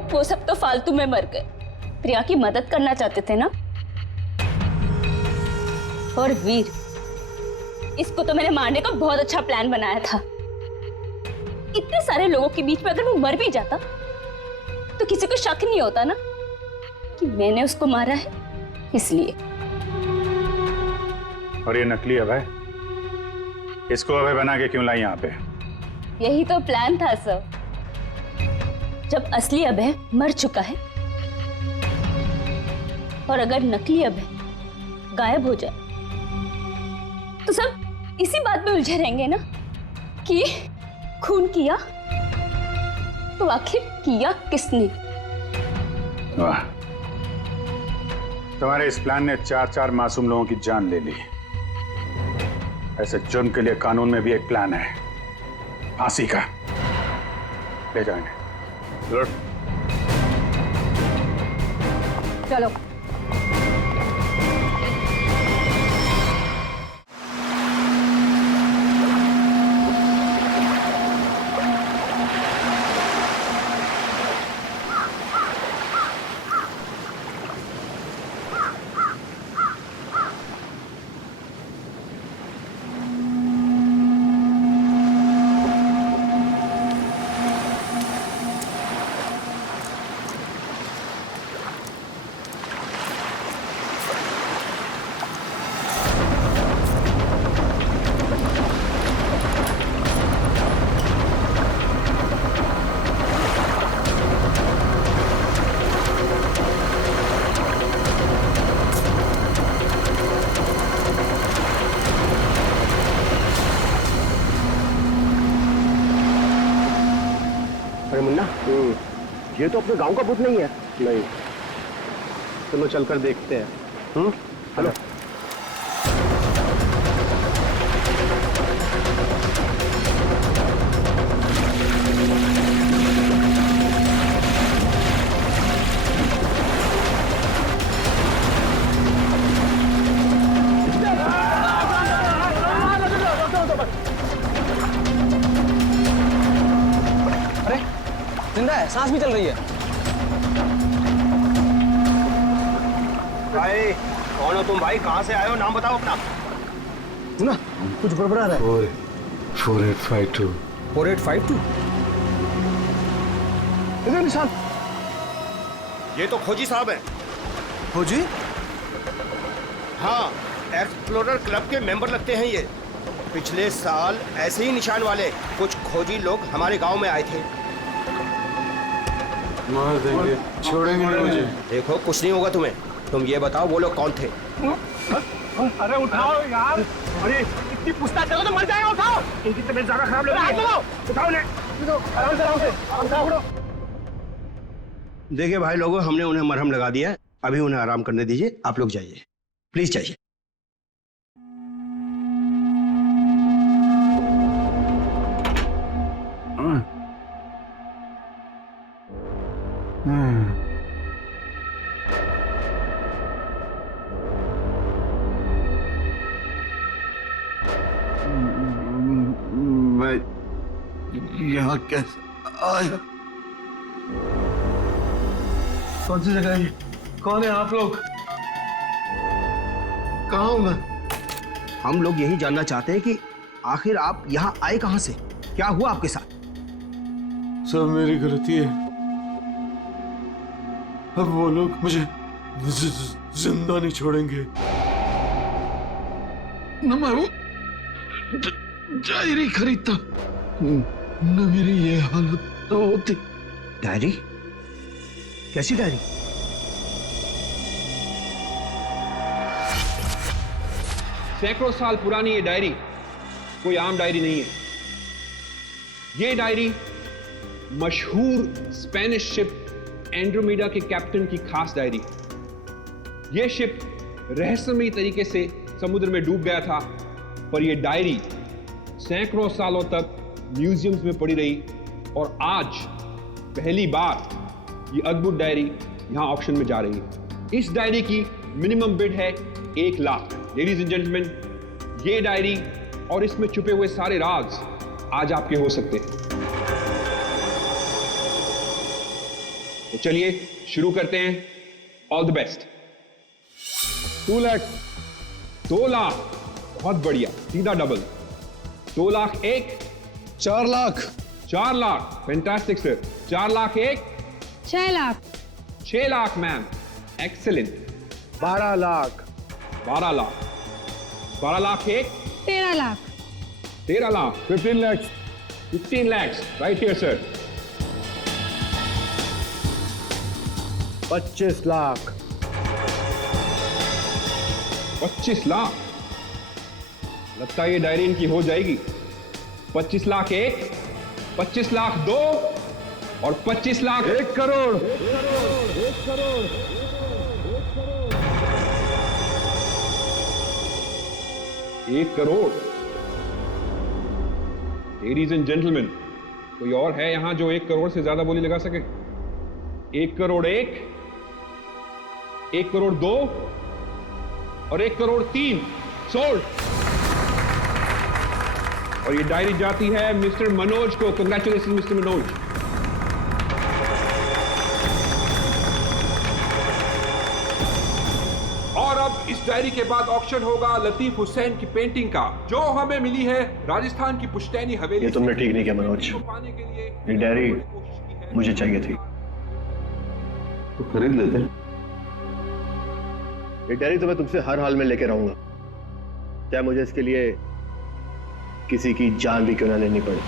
वो सब तो फालतू में मर गए। प्रिया की मदद करना चाहते थे ना। और वीर, इसको तो मैंने मारने का बहुत अच्छा प्लान बनाया था। इतने सारे लोगों के बीच में अगर वो मर भी जाता तो किसी को शक नहीं होता ना कि मैंने उसको मारा है, इसलिए। और ये नकली अभय, इसको अभय बना के क्यों लाई यहाँ पे? यही तो प्लान था सर। जब असली अभय मर चुका है और अगर नकली अभय गायब हो जाए तो सब इसी बात में उलझे रहेंगे ना कि खून किया तो आखिर किया किसने। वाह, तुम्हारे इस प्लान ने 4 मासूम लोगों की जान ले ली। ऐसे जुर्म के लिए कानून में भी एक प्लान है, फांसी का। ले जाएंगे। चलो। अरे मुन्ना, ये तो अपने गांव का भूत नहीं है। नहीं, चलो चलकर देखते हैं। हेलो। जिंदा है, सांस भी चल रही है। भाई कौन हो तुम? भाई कहाँ से आए हो? नाम बताओ अपना। ना कुछ गड़बड़ा रहा है। 4852। 4852? इधर निशान। ये तो खोजी साहब हैं। खोजी? हाँ, एक्सप्लोरर क्लब के मेंबर लगते हैं ये। पिछले साल ऐसे ही निशान वाले कुछ खोजी लोग हमारे गांव में आए थे। मार देंगे, छोड़ेंगे नहीं मुझे। देखो कुछ नहीं होगा तुम्हें। तुम ये बताओ वो लोग कौन थे? अरे उठाओ यार, अरे इतनी पूछताछ करो तो मर जाएगा। उठाओ, इनकी तबीयत ज्यादा खराब लग रही है। उठाओ ले, आराम से। देखिए भाई लोगों, हमने उन्हें मरहम लगा दिया है। अभी उन्हें आराम करने दीजिए। आप लोग जाइए, प्लीज जाइए। मैं यहाँ कैसे आया? कौन सी जगह है? कौन है आप लोग? कहाँ हूँ मैं? हम लोग यही जानना चाहते हैं कि आखिर आप यहाँ आए कहाँ से? क्या हुआ आपके साथ? सब मेरी गलती है। अब वो लोग मुझे जिंदा नहीं छोड़ेंगे। न मैं वो डायरी खरीदता, न मेरी ये हालत होती। डायरी? कैसी डायरी? सैकड़ों साल पुरानी ये डायरी कोई आम डायरी नहीं है। ये डायरी मशहूर स्पेनिश शिप एंड्रोमेडा के कैप्टन की खास डायरी। यह शिप रहस्यमयी तरीके से समुद्र में डूब गया था, पर यह डायरी सैकड़ों सालों तक म्यूजियम्स में पड़ी रही और आज पहली बार ये अद्भुत डायरी यहां ऑक्शन में जा रही है। इस डायरी की मिनिमम बिड है 1 लाख। लेडीज एंड जेंटलमैन, ये डायरी और इसमें छुपे हुए सारे राज आज आपके हो सकते हैं। तो चलिए शुरू करते हैं। All the best. 2 lakh, 2 lakh, बहुत बढ़िया, सीधा double. 2 lakh 1, 4 lakh, 4 lakh, fantastic sir. 4 lakh 1, 6 lakh, 6 lakh ma'am, excellent. 12 lakh, 12 lakh, 12 lakh 1, 13 lakh, 13 lakh, 15 lakhs, 15 lakhs, right here sir. 25 lakh, 25 lakh, लगता है ये डायरी इनकी हो जाएगी। 25 लाख 1, 25 लाख 2 और 25 lakh 1 crore, 1 crore. Ladies and gentleman, कोई और है यहां जो 1 करोड़ से ज्यादा बोली लगा सके? 1 करोड़ 1, 1 करोड़ 2 और 1 करोड़ 3 सोल्ड। और ये डायरी जाती है मिस्टर मनोज को। Congratulation mister Manoj. और अब इस डायरी के बाद ऑक्शन होगा लतीफ हुसैन की पेंटिंग का, जो हमें मिली है राजस्थान की पुश्तैनी हवेली। ये तुमने ठीक नहीं किया मनोज। ये डायरी मुझे चाहिए थी, तो खरीद लेते। ये डायरी तो मैं तुमसे हर हाल में लेके रहूंगा, चाहे मुझे इसके लिए किसी की जान भी क्यों ना लेनी पड़े।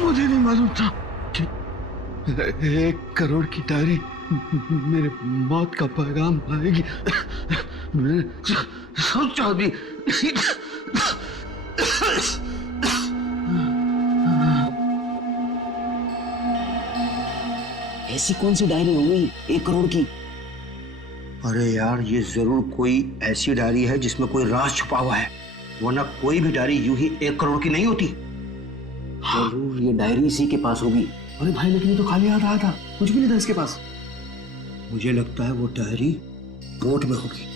मुझे नहीं मालूम था कि 1 करोड़ की डायरी मेरे मौत का पैगाम लाएगी। मैंने सोचा भी ऐसी कौन सी डायरी हो गई 1 करोड़ की? अरे यार, ये जरूर कोई ऐसी डायरी है जिसमें कोई राज छुपा हुआ है, वरना कोई भी डायरी यूं ही 1 करोड़ की नहीं होती। जरूर ये डायरी इसी के पास होगी। अरे भाई, लेकिन ये तो खाली हाथ आया था, कुछ भी नहीं था इसके पास। मुझे लगता है वो डायरी बोट में होगी।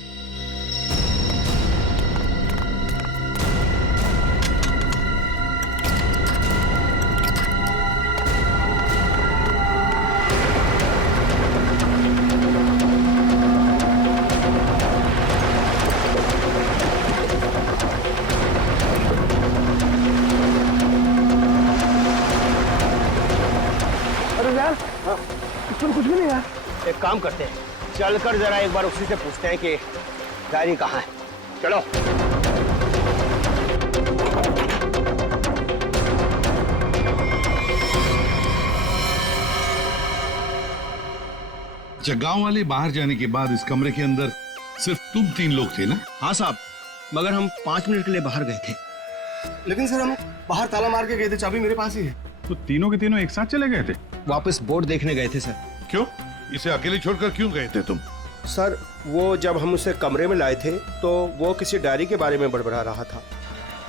इसमें कुछ भी नहीं है। एक काम करते हैं, चलकर जरा एक बार उसी से पूछते हैं कि डायरी कहाँ है। चलो। अच्छा, गांव वाले बाहर जाने के बाद इस कमरे के अंदर सिर्फ तुम 3 लोग थे ना? हाँ साहब, मगर हम 5 मिनट के लिए बाहर गए थे। लेकिन सर, हम बाहर ताला मार के गए थे, चाबी मेरे पास ही है। तो तीनों के तीनों एक साथ चले गए थे? वापस बोर्ड देखने गए थे सर। क्यों? इसे अकेले छोड़कर क्यों गए थे तुम? सर, वो जब हम उसे कमरे में लाए थे तो वो किसी डायरी के बारे में बड़बड़ा रहा था,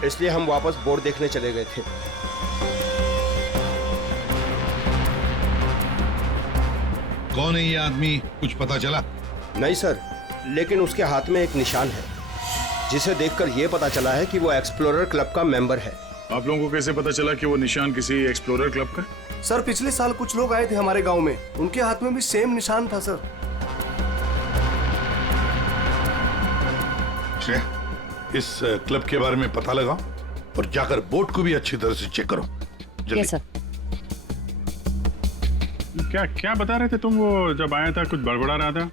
इसलिए हम वापस बोर्ड देखने चले गए थे। कौन है ये आदमी, कुछ पता चला? नहीं सर, लेकिन उसके हाथ में एक निशान है, जिसे देखकर ये पता चला है कि वो एक्सप्लोरर क्लब का मेंबर है। आप लोगों को कैसे पता चला कि वो निशान किसी एक्सप्लोरर क्लब का? सर, पिछले साल कुछ लोग आए थे हमारे गांव में, उनके हाथ में भी सेम निशान था सर। इस क्लब के बारे में पता लगाओ और जाकर बोट को भी अच्छी तरह से चेक करो। जल्दी। Yes sir. क्या क्या बता रहे थे तुम? वो जब आया था कुछ बड़बड़ा रहा था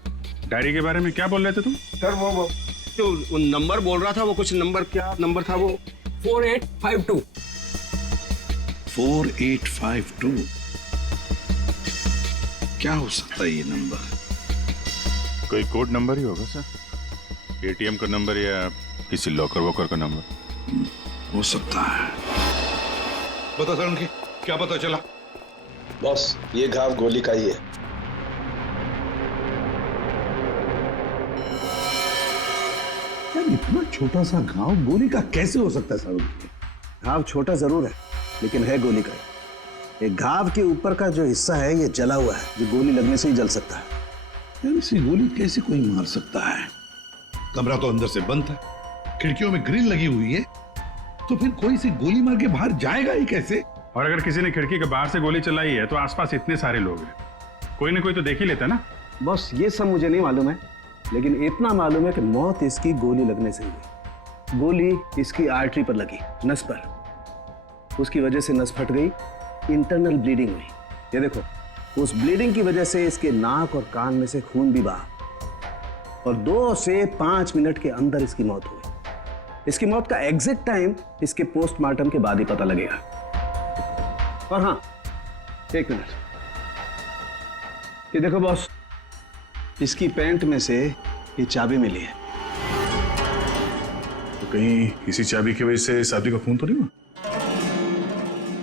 डायरी के बारे में, क्या बोल रहे थे तुम? सर, वो जो नंबर बोल रहा था, वो कुछ नंबर, क्या नंबर था वो? 4852। 4852 क्या हो सकता है ये नंबर? कोई कोड नंबर ही होगा सर, एटीएम का नंबर या किसी लॉकर वॉकर का नंबर हो सकता है। बता सर, उनकी क्या पता चला? बॉस, ये घाव गोली का ही है। यार, इतना छोटा सा घाव गोली का कैसे हो सकता है सर? घाव छोटा जरूर है, लेकिन है गोली का। एक घाव के ऊपर का जो हिस्सा है ये जला हुआ है, जो गोली लगने से ही जल सकता है। यार, इसे गोली कैसे कोई मार सकता है? कमरा तो अंदर से बंद है, खिड़कियों में ग्रिल लगी हुई है, तो फिर कोई इसे गोली मार के बाहर जाएगा ही कैसे? और अगर किसी ने खिड़की के बाहर से गोली चलाई है तो आसपास इतने सारे लोग हैं, कोई ना कोई तो देख ही लेता ना। बॉस ये सब मुझे नहीं मालूम है, लेकिन इतना मालूम है कि मौत इसकी गोली लगने से हुई। गोली इसकी आर्टरी पर लगी, नस पर। उसकी वजह से नस फट गई, इंटरनल ब्लीडिंग हुई। ये देखो, उस ब्लीडिंग की वजह से इसके नाक और कान में से खून भी बहा और 2 से 5 मिनट के अंदर इसकी मौत हुई। इसकी मौत का एग्जैक्ट टाइम इसके पोस्टमार्टम के बाद ही पता लगेगा। और हाँ, 1 मिनट, ये देखो बॉस, इसकी पैंट में से ये चाबी मिली है। तो कहीं इसी चाबी की वजह से इस आदमी का खून तो नहीं हुआ?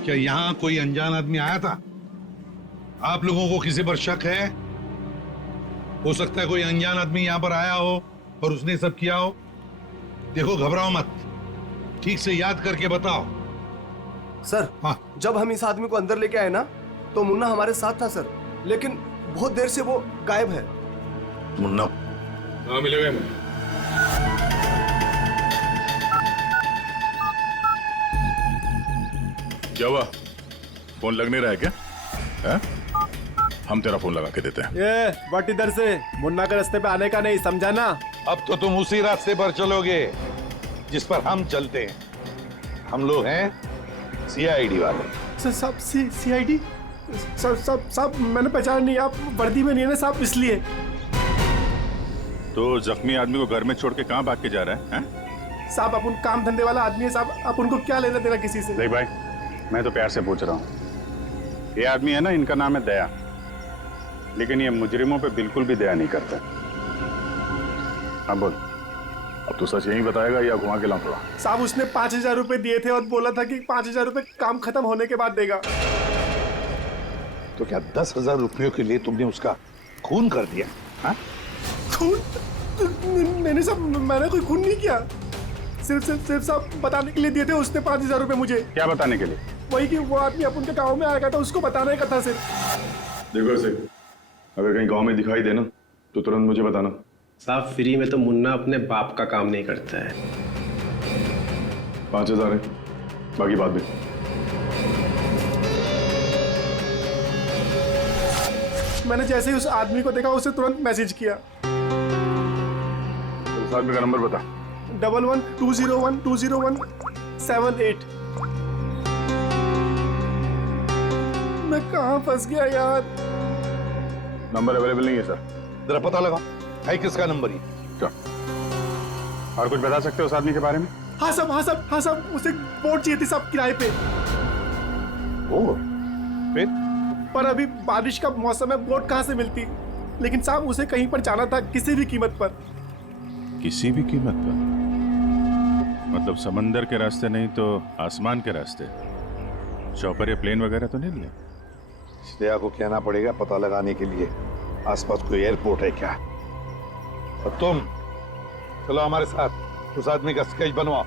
क्या यहाँ कोई अनजान आदमी आया था? आप लोगों को किसी पर शक है? हो सकता है कोई अनजान आदमी यहाँ पर आया हो और उसने सब किया हो। देखो, घबराओ मत, ठीक से याद करके बताओ। सर, हाँ, जब हम इस आदमी को अंदर लेके आए ना, तो मुन्ना हमारे साथ था सर, लेकिन बहुत देर से वो गायब है। मुन्ना मिलेगा मुझे। क्या हुआ? फोन लग नहीं रहा है क्या? है? हम तेरा फोन लगा के देते हैं। ये बट इधर से मुन्ना के रास्ते पे आने का नहीं, समझा ना? अब तो तुम उसी रास्ते पर चलोगे जिस पर हम चलते हैं। हम लोग हैं सीआईडी वाले। सब सीआईडी? सब मैंने पहचान नहीं, आप वर्दी में नहीं है ना साहब, इसलिए। तो जख्मी आदमी को घर में छोड़ के कहाँ भाग के जा रहा है? साहब, आप उन काम धंधे वाला आदमी है साहब, आप उनको क्या लेना देना किसी से? देख भाई, मैं तो प्यार से पूछ रहा हूँ। ये आदमी है ना, इनका नाम है दया, लेकिन ये मुजरिमों पे बिल्कुल भी दया नहीं करता। हाँ बोल, अब तू सच यही बताएगा या घुमा के लाऊं थोड़ा? साहब, उसने 5,000 रुपए दिए थे और बोला था कि 5,000 रुपए काम खत्म होने के बाद देगा। तो क्या 10,000 रुपयों के लिए तुमने उसका खून कर दिया? हाँ? खून? मैंने कोई खून नहीं किया, सिर्फ साहब बताने के लिए दिए थे उसने 5,000 रुपए मुझे। क्या बताने के लिए? वही कि वो आदमी अपन के गाँव में आएगा था, उसको बताने का था सिर्फ। देखो से, अगर कहीं गांव में दिखाई देना तो तुरंत मुझे बताना। साहब, फ्री में तो मुन्ना अपने बाप का काम नहीं करता है। 5,000 है, बाकी बाद में। मैंने जैसे ही उस आदमी को देखा, उसे तुरंत मैसेज किया। उस आदमी का नंबर बता। 1120120178। मैं कहाँ फंस गया यार? नंबर अवेलेबल नहीं है सर। जरा पता लगा है किसका नंबर ही। और कुछ बता सकते हो उस आदमी के बारे में? हाँ साहब, उसे बोट चाहिए थी साहब, किराए पे। फिर? पर अभी बारिश का मौसम है, बोट कहाँ से मिलती? लेकिन साहब, उसे कहीं पर जाना था, किसी भी कीमत पर। किसी भी कीमत पर? मतलब समंदर के रास्ते नहीं तो आसमान के रास्ते? चौपर या प्लेन वगैरह तो नहीं लिए? श्रेया को कहना पड़ेगा पता लगाने के लिए आसपास कोई एयरपोर्ट है क्या। और तुम चलो हमारे साथ, उस आदमी का स्केच बनवाओ।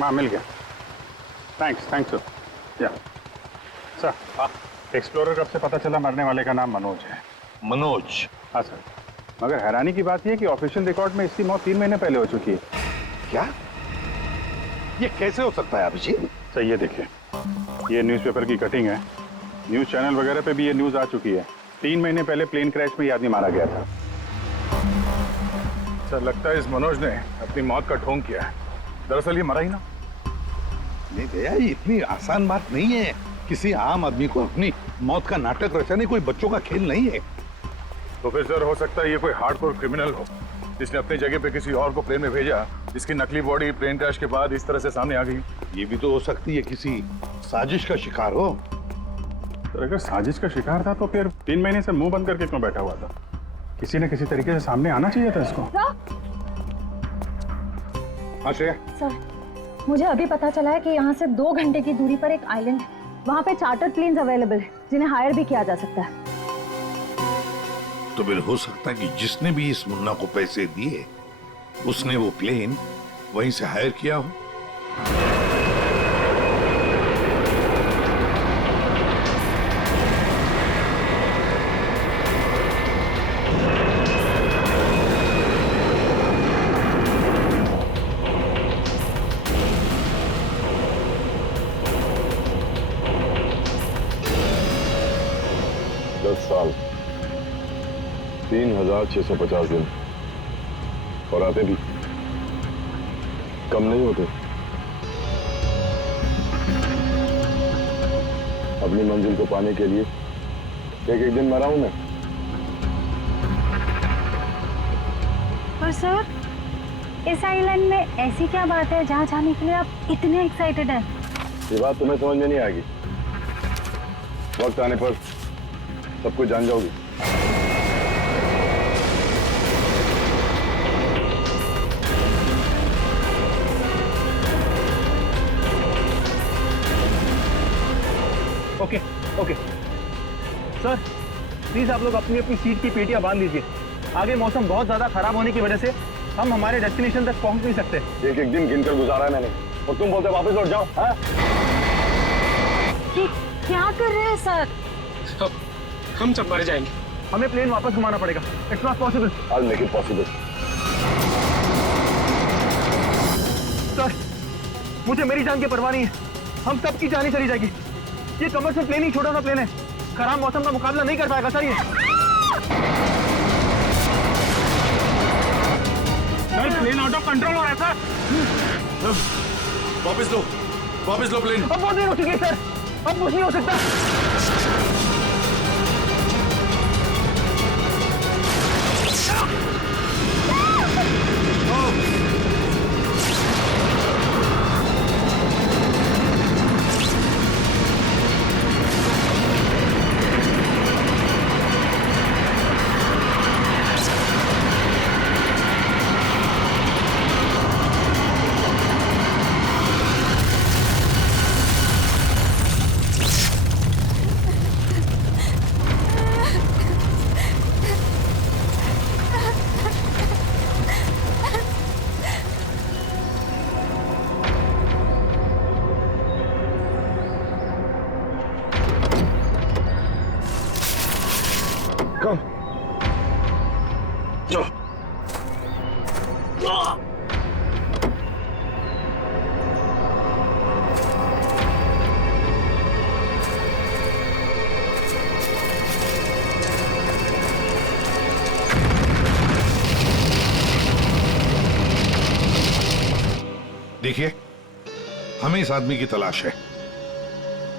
हाँ, मिल गया। Thanks sir. या सर, एक्सप्लोरर कब से पता चला मरने वाले का नाम मनोज है? मनोज? हाँ सर, मगर हैरानी की बात यह है कि ऑफिशियल रिकॉर्ड में इसकी मौत 3 महीने पहले हो चुकी है। क्या? ये कैसे हो सकता है अभिजीत? सर ये देखिए, ये न्यूज़पेपर की कटिंग है, न्यूज़ चैनल वगैरह पे भी ये न्यूज़ आ चुकी है। 3 महीने पहले प्लेन क्रैश में ये आदमी मारा गया था। सर लगता है इस मनोज ने अपनी मौत का ढोंग किया है। दरअसल ये मरा ही ना। नहीं भैया, ये इतनी आसान बात नहीं है। किसी आम आदमी को अपनी मौत का नाटक रचाने कोई बच्चों का खेल नहीं है। तो फिर सर हो सकता है ये कोई हार्डकोर क्रिमिनल हो, जिसने अपनी जगह पे किसी और को प्लेन में भेजा, जिसकी नकली बॉडी प्लेन क्रैश के बाद इस तरह से सामने आ गई। ये भी तो हो सकती है किसी साजिश का शिकार हो। तो अगर साजिश का शिकार था तो फिर 3 महीने से मुंह बंद करके क्यों बैठा हुआ था? किसी न किसी तरीके से सामने आना चाहिए था इसको। हाँ श्रेया। सर, मुझे अभी पता चला है कि यहाँ से 2 घंटे की दूरी पर एक आइलैंड है। वहाँ पे चार्टर प्लेन्स अवेलेबल है, जिन्हें हायर भी किया जा सकता है। तो फिर हो सकता है कि जिसने भी इस मुन्ना को पैसे दिए, उसने वो प्लेन वहीं से हायर किया हो। 10 साल 3650 दिन और आते भी कम नहीं होते। अपनी मंजिल को पाने के लिए एक एक दिन मरा हूं मैं। पर सर, इस आइलैंड में ऐसी क्या बात है जहाँ जाने के लिए आप इतने एक्साइटेड हैं? ये बात तुम्हें समझ में नहीं आएगी, वक्त आने पर सब कुछ जान जाओगी। ओके ओके सर, प्लीज आप लोग अपनी अपनी सीट की पेटियां बांध लीजिए। आगे मौसम बहुत ज्यादा खराब होने की वजह से हम हमारे डेस्टिनेशन तक पहुंच नहीं सकते। एक एक दिन गिनकर गुजारा है मैंने और तुम बोलते वापस लौट जाओ। हाँ? क्या कर रहे हैं सर? हम सब मर जाएंगे। हमें प्लेन वापस घुमाना पड़ेगा। It's not possible. I'll make it possible. Sir, मुझे मेरी जान की परवाह नहीं है। हम सबकी जान ही चली जाएगी। ये कमर्शियल प्लेन ही छोटा सा प्लेन है, खराब मौसम का मुकाबला नहीं कर पाएगा सर। ये sir, plane out of control हो रहा है सर। वापस लो प्लेन। अब बहुत देर हो चुकी है सर, अब कुछ नहीं हो सकता। देखिए, हमें इस आदमी की तलाश है।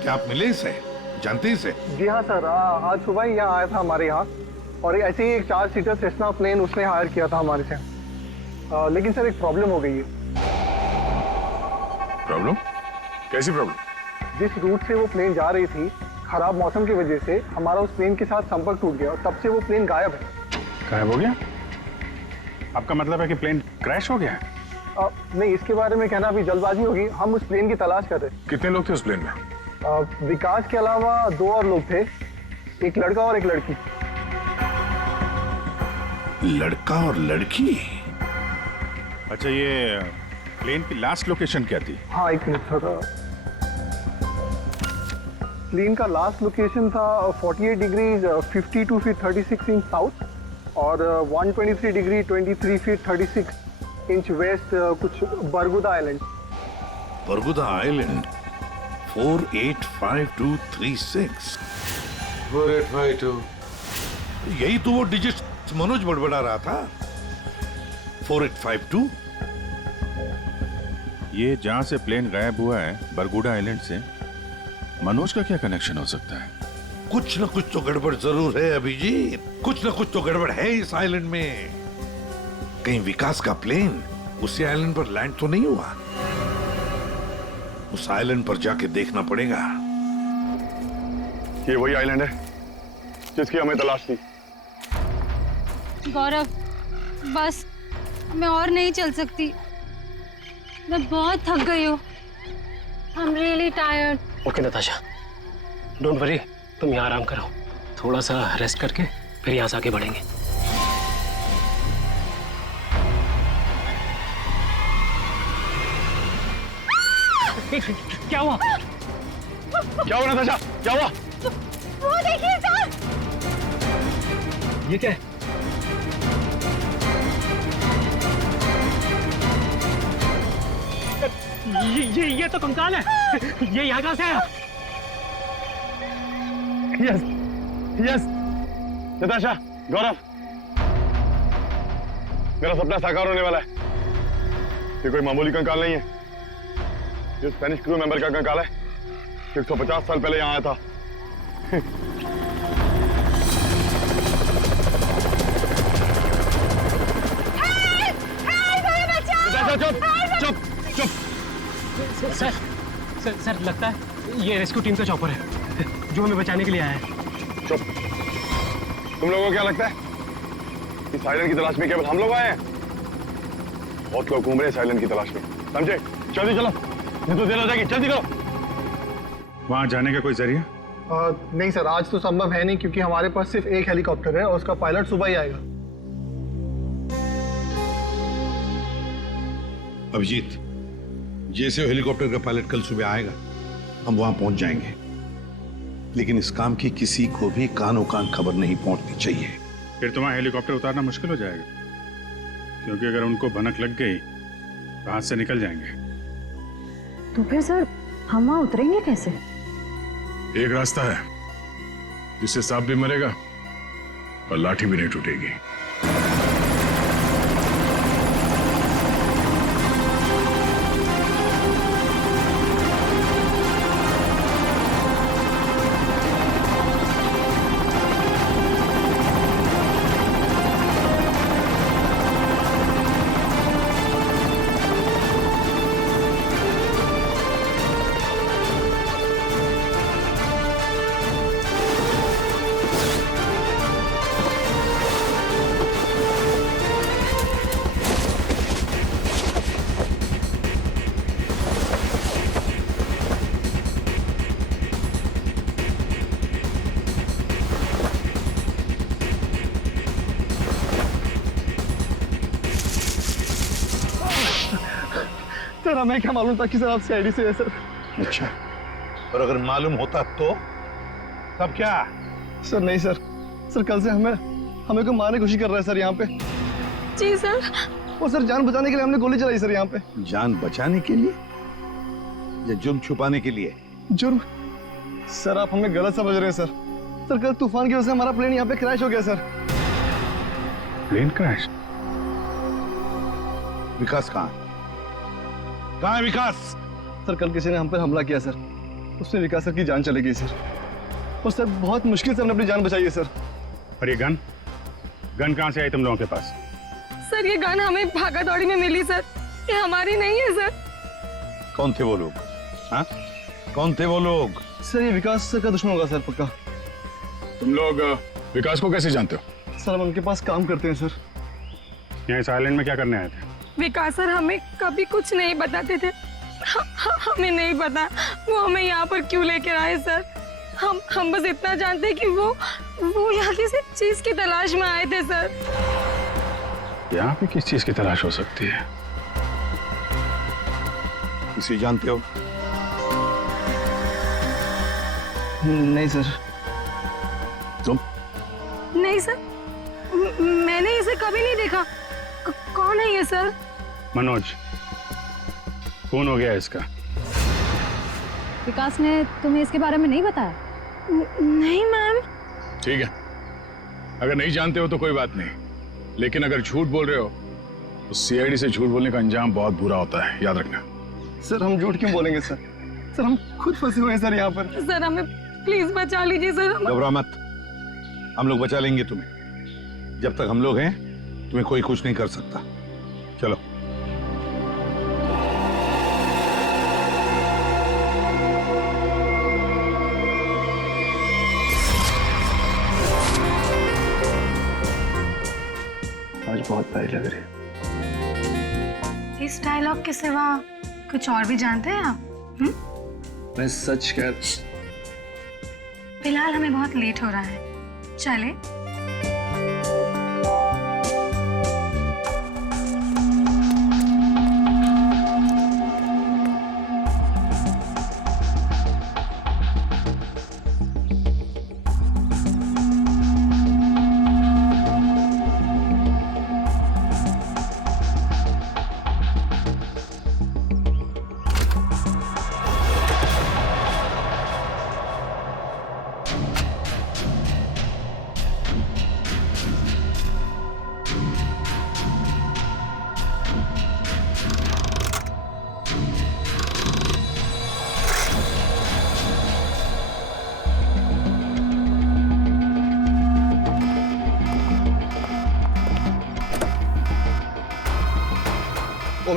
क्या आप मिले इसे? जानते इसे? जी हाँ सर, आज सुबह ही यहाँ आया था हमारे यहाँ और ऐसे ही एक 4 सीटर सेस्ना प्लेन उसने हायर किया था हमारे से। लेकिन सर एक प्रॉब्लम हो गई है। प्रॉब्लम? कैसी प्रॉब्लम? जिस रूट से वो प्लेन जा रही थी, खराब मौसम की वजह से हमारा उस प्लेन के साथ संपर्क टूट गया और तब से वो प्लेन गायब है। गायब हो गया? आपका मतलब है कि प्लेन क्रैश हो गया है? नहीं, इसके बारे में कहना अभी जल्दबाजी होगी। हम उस प्लेन की तलाश कर रहे हैं। कितने लोग थे उस प्लेन में? विकास के अलावा 2 और लोग थे, एक लड़का और एक लड़की। लड़का और लड़की? अच्छा, ये प्लेन की लास्ट लोकेशन क्या थी? हाँ, एक मिनट सर। प्लेन का लास्ट लोकेशन था 48 डिग्री 52 फीट 36 इंच साउथ और 123 डिग्री 23 फीट 36 इंच वेस्ट, कुछ बरगुदा आइलैंड। बरगुदा आइलैंड 485236। 4852। यही तो वो डिजिट मनोज बड़बड़ा रहा था। 4852। ये जहां से प्लेन गायब हुआ है, बरगुडा आइलैंड से, मनोज का क्या कनेक्शन हो सकता है? कुछ न कुछ तो गड़बड़ जरूर है अभिजीत, कुछ न कुछ तो गड़बड़ है इस आइलैंड में। कहीं विकास का प्लेन उसी आइलैंड पर लैंड तो नहीं हुआ? उस आइलैंड पर जाके देखना पड़ेगा। ये वही आइलैंड है जिसकी हमें तलाश थी। गौरव, बस मैं और नहीं चल सकती। मैं बहुत थक गई हूँ। I am really tired. Okay Natasha, don't worry, तुम यहाँ आराम करो। थोड़ा सा रेस्ट करके फिर यहाँ से आगे बढ़ेंगे। क्या हुआ? क्या हुआ नताशा? क्या हुआ? वो देखिए सर। ये क्या है? ये तो कंकाल है। ये यहाँ कहाँ से आया? यस, नताशा, गौरव, मेरा सपना साकार होने वाला है। ये कोई मामूली कंकाल नहीं है। ये स्पेनिश क्रू मेंबर का कंकाल है। 150 साल पहले यहाँ आया था। चुप चुप चुप। सर सर सर लगता है ये रेस्क्यू टीम का चॉपर है जो हमें बचाने के लिए आया है। चुप। तुम लोगों को क्या लगता है इस आइलैंड की तलाश में केवल हम लोग आए हैं? बहुत लोग घूम रहे हैं इस आइलैंड की तलाश में, समझे? जल्दी चलो, नहीं तो देर हो जाएगी। जल्दी करो। वहां जाने का कोई जरिया? नहीं सर, आज तो संभव है नहीं क्योंकि हमारे पास सिर्फ एक हेलीकॉप्टर है और उसका पायलट सुबह ही आएगा। अभिजीत, जैसे हेलीकॉप्टर का पायलट कल सुबह आएगा हम वहां पहुंच जाएंगे, लेकिन इस काम की किसी को भी कानो कान खबर नहीं पहुंचनी चाहिए। फिर तुम्हारा हेलीकॉप्टर उतारना मुश्किल हो जाएगा, क्योंकि अगर उनको भनक लग गई तो हाथ से निकल जाएंगे। तो फिर सर हम वहां उतरेंगे कैसे? एक रास्ता है जिससे सांप भी मरेगा और लाठी भी नहीं टूटेगी। सर हमें क्या मालूम था कि सर आप सीआईडी से है सर। अच्छा, और अगर मालूम होता तो तब क्या? सर नहीं सर, सर कल से हमें को मारने की कोशिश कर रहा है सर यहाँ पे। जी सर। वो सर जान बचाने के लिए हमने गोली चलाई सर यहाँ पे। जान बचाने के लिए या जुर्म छुपाने के लिए? जुर्म? सर आप हमें गलत समझ रहे हैं सर। सर कल तूफान की वजह से हमारा प्लेन यहाँ पे क्रैश हो गया सर। Plane crash? विकास कहाँ है विकास? सर कल किसी ने हम पर हमला किया सर, उसमें विकास सर की जान चली गई सर। और सर बहुत मुश्किल से हमने अपनी जान बचाई है सर। और ये गन कहाँ से आई तुम लोगों के पास? सर ये गन हमें भागा दौड़ी में मिली सर, ये हमारी नहीं है सर। कौन थे वो लोग? हाँ, कौन थे वो लोग? सर ये विकास सर का दुश्मन होगा सर पक्का। तुम लोग विकास को कैसे जानते हो? सर हम उनके पास काम करते हैं सर। यहाँ इस आइलैंड में क्या करने आए थे? विकास सर हमें कभी कुछ नहीं बताते थे। हमें नहीं पता वो हमें यहाँ पर क्यों लेकर आए सर। हम बस इतना जानते हैं कि वो यहाँ किसी चीज की तलाश में आए थे सर। यहाँ पे किस चीज की तलाश हो सकती है? इसे जानते हो? नहीं सर। तुम? नहीं सर, मैंने इसे कभी नहीं देखा। कौन है ये सर? मनोज, खून हो गया इसका। विकास ने तुम्हें इसके बारे में नहीं बताया? नहीं मैम। ठीक है, अगर नहीं जानते हो तो कोई बात नहीं, लेकिन अगर झूठ बोल रहे हो तो सीआईडी से झूठ बोलने का अंजाम बहुत बुरा होता है, याद रखना। सर हम झूठ क्यों बोलेंगे सर? सर हम खुद फंसे हुए हैं सर यहाँ पर। सर हमें प्लीज बचा लीजिए सर। घबरा मत, हम लोग बचा लेंगे तुम्हें। जब तक हम लोग हैं तुम्हें कोई कुछ नहीं कर सकता। चलो। आज बहुत प्यारी लग रही है। इस डायलॉग के सिवा कुछ और भी जानते हैं आप? मैं सच कह। फिलहाल हमें बहुत लेट हो रहा है, चले?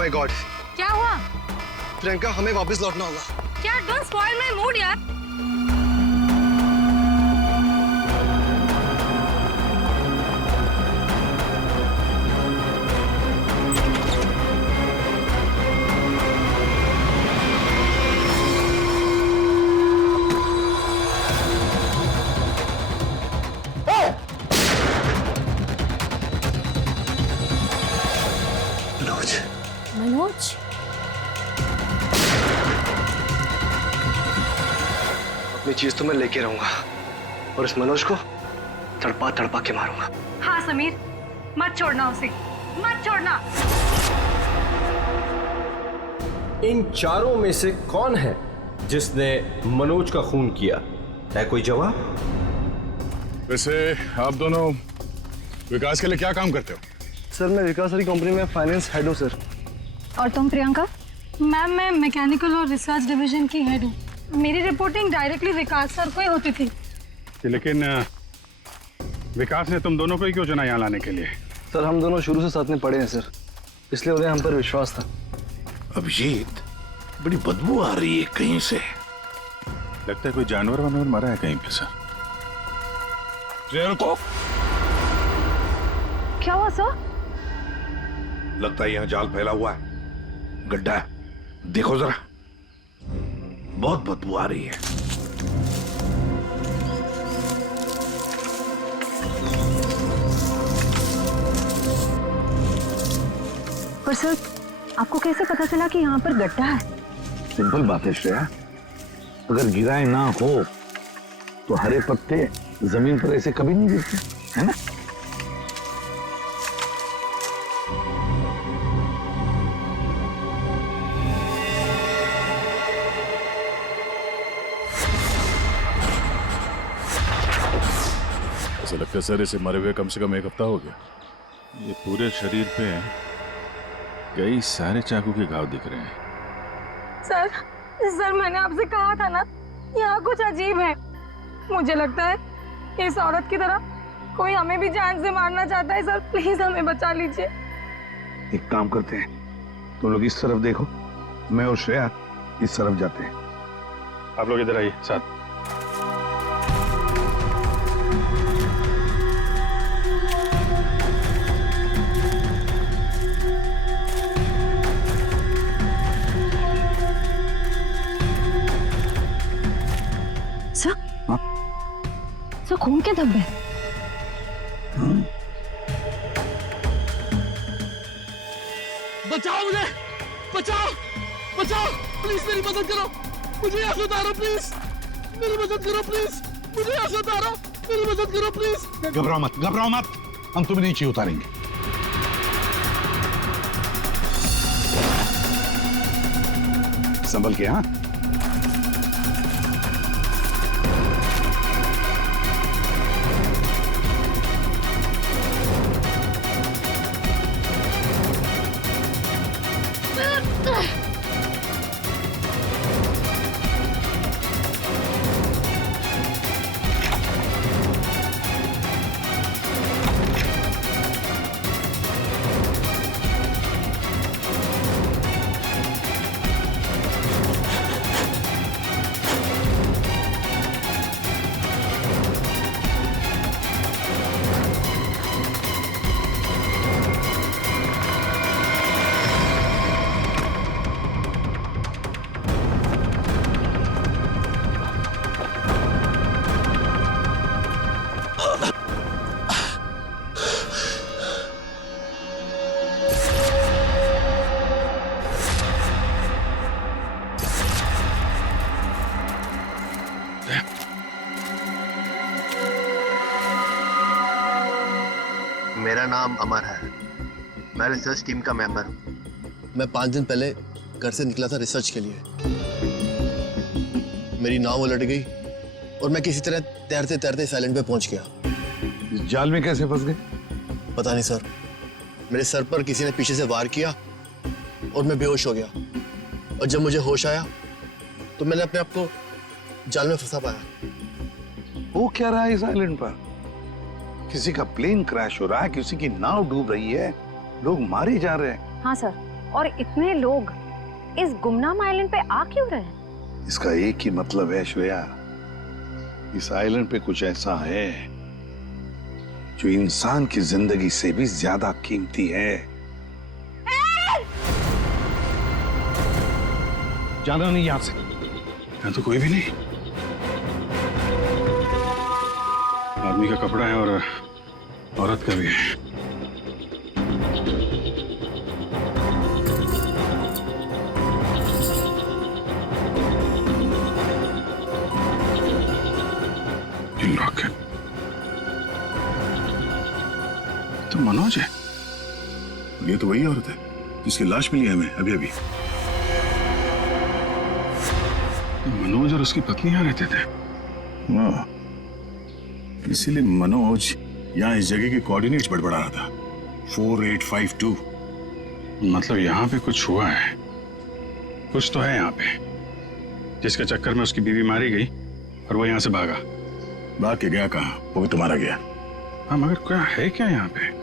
माय गॉड, क्या हुआ? प्रियंका हमें वापस लौटना होगा। क्या? डोंट स्पॉइल माय मूड यार। मनोज, अपनी चीज तो मैं लेके रहूंगा और इस मनोज को तड़पा तड़पा के मारूंगा। हाँ समीर, मत छोड़ना उसे, मत छोड़ना। इन चारों में से कौन है जिसने मनोज का खून किया? है कोई जवाब? वैसे आप दोनों विकास के लिए क्या काम करते हो? सर मैं विकास की कंपनी में फाइनेंस हेड हूँ सर। और तुम प्रियंका? मैम मैं मैकेनिकल और रिसर्च डिवीजन की हेड हूँ। मेरी रिपोर्टिंग डायरेक्टली विकास सर को ही होती थी। लेकिन विकास ने तुम दोनों को ही क्यों चुना यहाँ लाने के लिए? सर हम दोनों शुरू से साथ में पढ़े हैं सर, इसलिए उन्हें हम पर विश्वास था। अभिजीत, बड़ी बदबू आ रही है कहीं से। लगता है कोई जानवर वानवर मरा है कहीं पे सर। क्या हुआ सर? लगता है यहाँ जाल फैला हुआ है, गड्ढा है, देखो जरा, बहुत बदबू आ रही है। पर सर आपको कैसे पता चला कि यहाँ पर गड्ढा है? सिंपल बात है श्रेया, अगर गिराए ना हो तो हरे पत्ते जमीन पर ऐसे कभी नहीं गिरते, है ना? ऐसा लगता है सर इसे मरे हुए कम से कम 1 हफ्ता हो गया। ये पूरे शरीर पे कई सारे चाकू के घाव दिख रहे हैं। सर मैंने आपसे कहा था ना, यहाँ कुछ अजीब है। मुझे लगता है इस औरत की तरह कोई हमें भी जान से मारना चाहता है। सर प्लीज हमें बचा लीजिए। एक काम करते हैं, तुम लोग इस तरफ देखो, मैं और श्रेया इस तरफ जाते हैं। आप लोग इधर आइए साथ। सर खून के धब्बे। बचाओ मुझे, बचाओ, बचाओ, प्लीज मेरी मदद करो, मुझे यहाँ से उतारो प्लीज, मेरी मदद करो प्लीज, मुझे यहाँ से उतारो, मेरी मदद करो प्लीज। घबराओ मत, घबराओ मत, हम तुम्हें नीचे उतारेंगे। संभल के। हाँ मेरा नाम अमर है, मैं रिसर्च टीम का मेंबर हूँ। मैं 5 दिन पहले घर से निकला था रिसर्च के लिए। मेरी नाव उलट गई और मैं किसी तरह तैरते तैरते इस आइलैंड पे पहुंच गया। इस जाल में कैसे फंस गए? पता नहीं सर, मेरे सर पर किसी ने पीछे से वार किया और मैं बेहोश हो गया। और जब मुझे होश आया तो मैंने अपने आप को जाल में फंसा पाया। वो क्या रहा है इस आइलैंड पर? किसी का प्लेन क्रैश हो रहा है, किसी की नाव डूब रही है, लोग मारे जा रहे हैं। हाँ सर, और इतने लोग इस गुमनाम आइलैंड पे आ क्यों रहे हैं? इसका एक ही मतलब है श्रेया, इस आइलैंड पे कुछ ऐसा है जो इंसान की जिंदगी से भी ज्यादा कीमती है। जाना नहीं यहां से, यहाँ तो कोई भी नहीं। आदमी का कपड़ा है और औरत का भी है। लॉक है तो मनोज है, ये तो वही औरत है जिसकी लाश मिली है हमें अभी अभी। मनोज और उसकी पत्नी यहां रहते थे, इसीलिए मनोज यहाँ इस जगह के कोऑर्डिनेट्स बड़बड़ा रहा था। 4852 मतलब यहाँ पे कुछ हुआ है, कुछ तो है यहाँ पे जिसके चक्कर में उसकी बीवी मारी गई और वो यहाँ से भागा। भाग के गया कहाँ? वो भी तुम्हारा गया। हाँ मगर क्या है क्या यहाँ पे?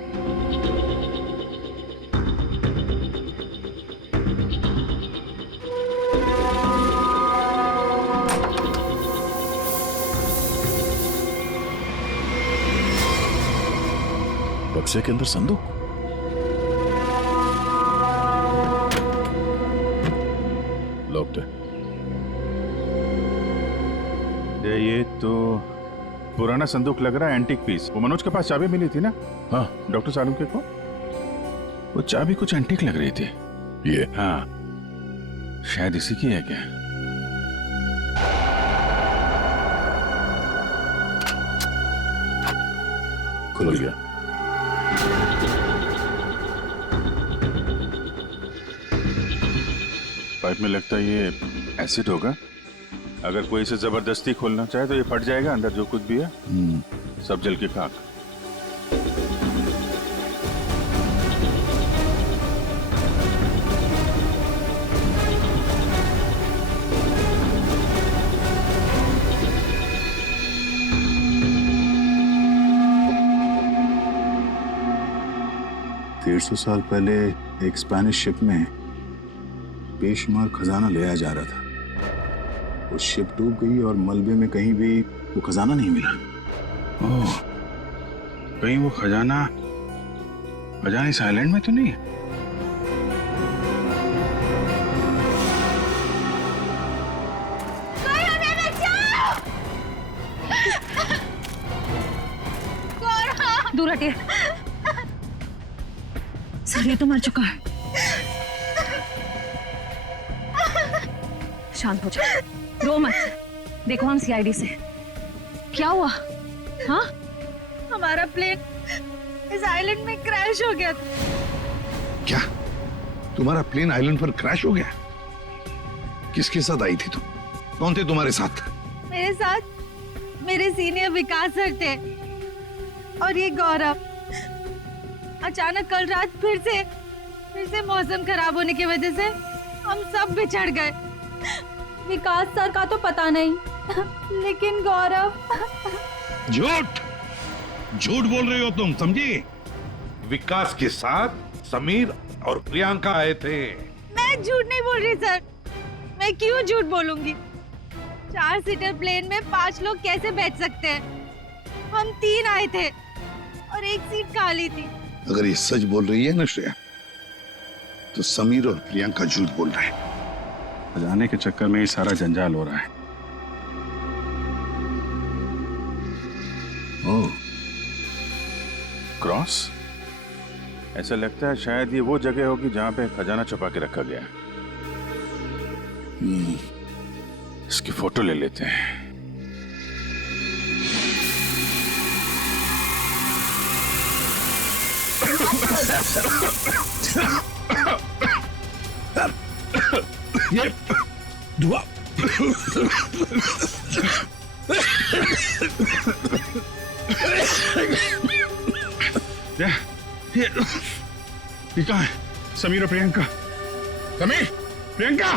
बक्से के अंदर संदूक। लॉक्ड है। ये तो पुराना संदूक लग रहा है, एंटीक पीस। वो मनोज के पास चाबी मिली थी ना? हाँ, डॉक्टर सालुंके को वो चाबी कुछ एंटीक लग रही थी। ये हाँ, शायद इसी की है क्या? खुल गया। पाइप में लगता है ये एसिड होगा। अगर कोई इसे जबरदस्ती खोलना चाहे तो ये फट जाएगा, अंदर जो कुछ भी है सब जल के खाक। डेढ़ 150 साल पहले एक स्पेनिश शिप में बेशुमार खजाना ले आया जा रहा था। वो शिप डूब गई और मलबे में कहीं भी वो खजाना नहीं मिला। ओह, कहीं वो खजाना इस आइलैंड में तो नहीं है? दूर हटिए। सर ये तो मर चुका है। शांत हो जाओ, रो मत। देखो हम सीआईडी से। क्या हुआ? हाँ, हमारा प्लेन इस आइलैंड में क्रैश हो गया था। क्या तुम्हारा प्लेन आइलैंड पर क्रैश हो गया? किसके साथ आई थी तुम? कौन थे तुम्हारे साथ? मेरे साथ मेरे सीनियर विकास सर थे और ये गौरव। अचानक कल रात फिर से मौसम खराब होने की वजह से हम सब बिछड़ गए। विकास सर का तो पता नहीं, लेकिन गौरव। झूठ बोल रही हो तुम, समझी? विकास के साथ समीर और प्रियंका आए थे। मैं झूठ नहीं बोल रही सर, मैं क्यों झूठ बोलूंगी? 4 सीटर प्लेन में 5 लोग कैसे बैठ सकते हैं? हम 3 आए थे और एक सीट खाली थी। अगर ये सच बोल रही है ना श्रेया, तो समीर और प्रियंका झूठ बोल रहे हैं। खजाने के चक्कर में ये सारा जंजाल हो रहा है। ओह, क्रॉस? ऐसा लगता है शायद ये वो जगह होगी जहां पे खजाना छुपा के रखा गया। इसकी फोटो ले लेते हैं। ये धुआं। ये कहाँ है? समीर और प्रियंका। समीर, प्रियंका,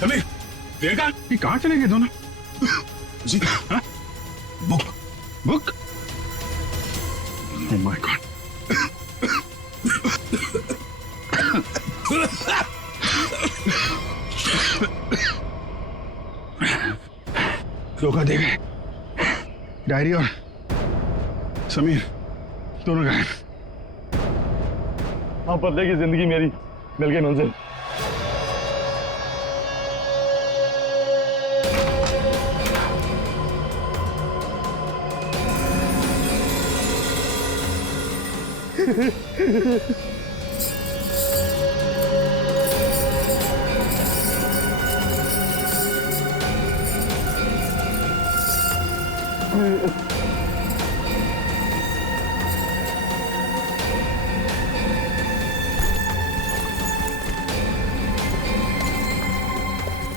समीर, प्रियंका, ये कहाँ चले गए दोनों? जी हाँ? बुक। Oh my God. धोखा दे गए। डायरी और समीर दोनों गायब। हाँ, बदले की जिंदगी मेरी मिल गई मंजिल।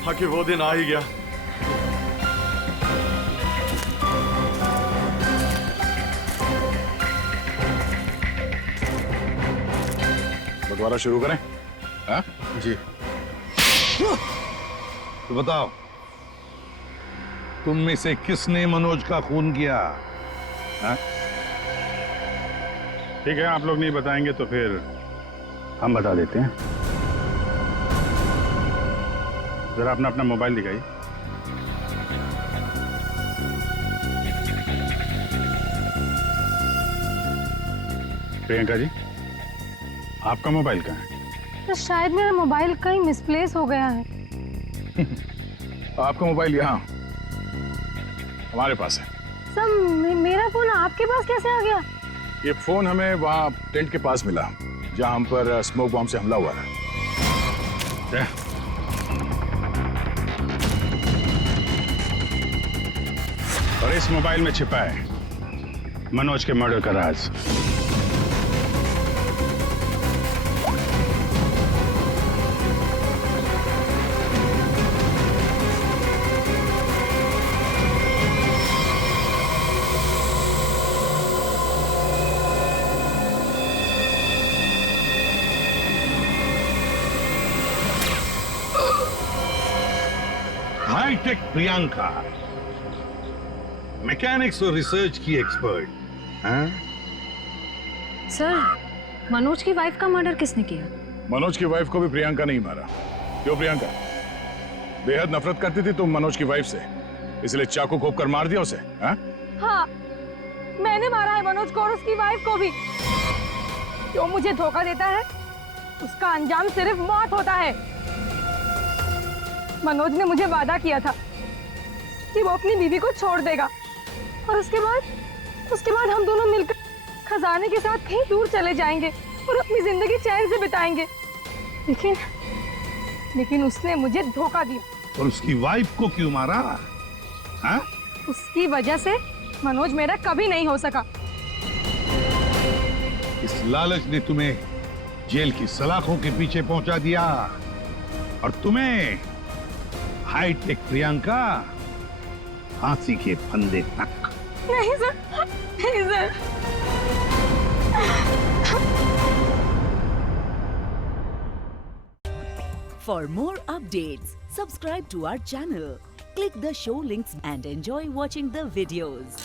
हाँ कि वो दिन आ ही गया। बंटवारा शुरू करें? हाँ? जी। तो बताओ, तुम में से किसने मनोज का खून किया? हाँ? ठीक है, आप लोग नहीं बताएंगे तो फिर हम बता देते हैं। जरा अपना अपना मोबाइल दिखाइए। प्रियंका जी, आपका मोबाइल कहाँ है? तो शायद मेरा मोबाइल कहीं मिसप्लेस हो गया है। आपका मोबाइल यहाँ हमारे पास है। सर मेरा फोन आपके पास कैसे आ गया? ये फोन हमें वहाँ टेंट के पास मिला जहाँ हम पर स्मोक बॉम्ब से हमला हुआ था। और इस मोबाइल में छिपा है मनोज के मर्डर का राज। हाईटेक प्रियंका, मैकेनिक्स और रिसर्च की एक्सपर्ट। हाँ? सर, मनोज की वाइफ का मर्डर किसने किया? मनोज की वाइफ को भी प्रियंका नहीं मारा। क्यों प्रियंका? बेहद नफरत करती थी तुम मनोज की वाइफ से, इसलिए चाकू घोंप कर मार दिया उसे? हाँ? हाँ, मैंने मारा है मनोज को और उसकी वाइफ को भी। जो मुझे धोखा देता है उसका अंजाम सिर्फ मौत होता है। मनोज ने मुझे वादा किया था कि वो अपनी बीवी को छोड़ देगा और उसके बाद हम दोनों मिलकर खजाने के साथ कहीं दूर चले जाएंगे और अपनी जिंदगी चैन से बिताएंगे। लेकिन उसने मुझे धोखा दिया। और उसकी वाइफ को क्यों मारा? हाँ? उसकी वजह से मनोज मेरा कभी नहीं हो सका। इस लालच ने तुम्हें जेल की सलाखों के पीछे पहुंचा दिया और तुम्हें हाईटेक प्रियंका फांसी के फंदे तक। नहीं सर, नहीं sir. For more updates, subscribe to our channel, click the show links and enjoy watching the videos.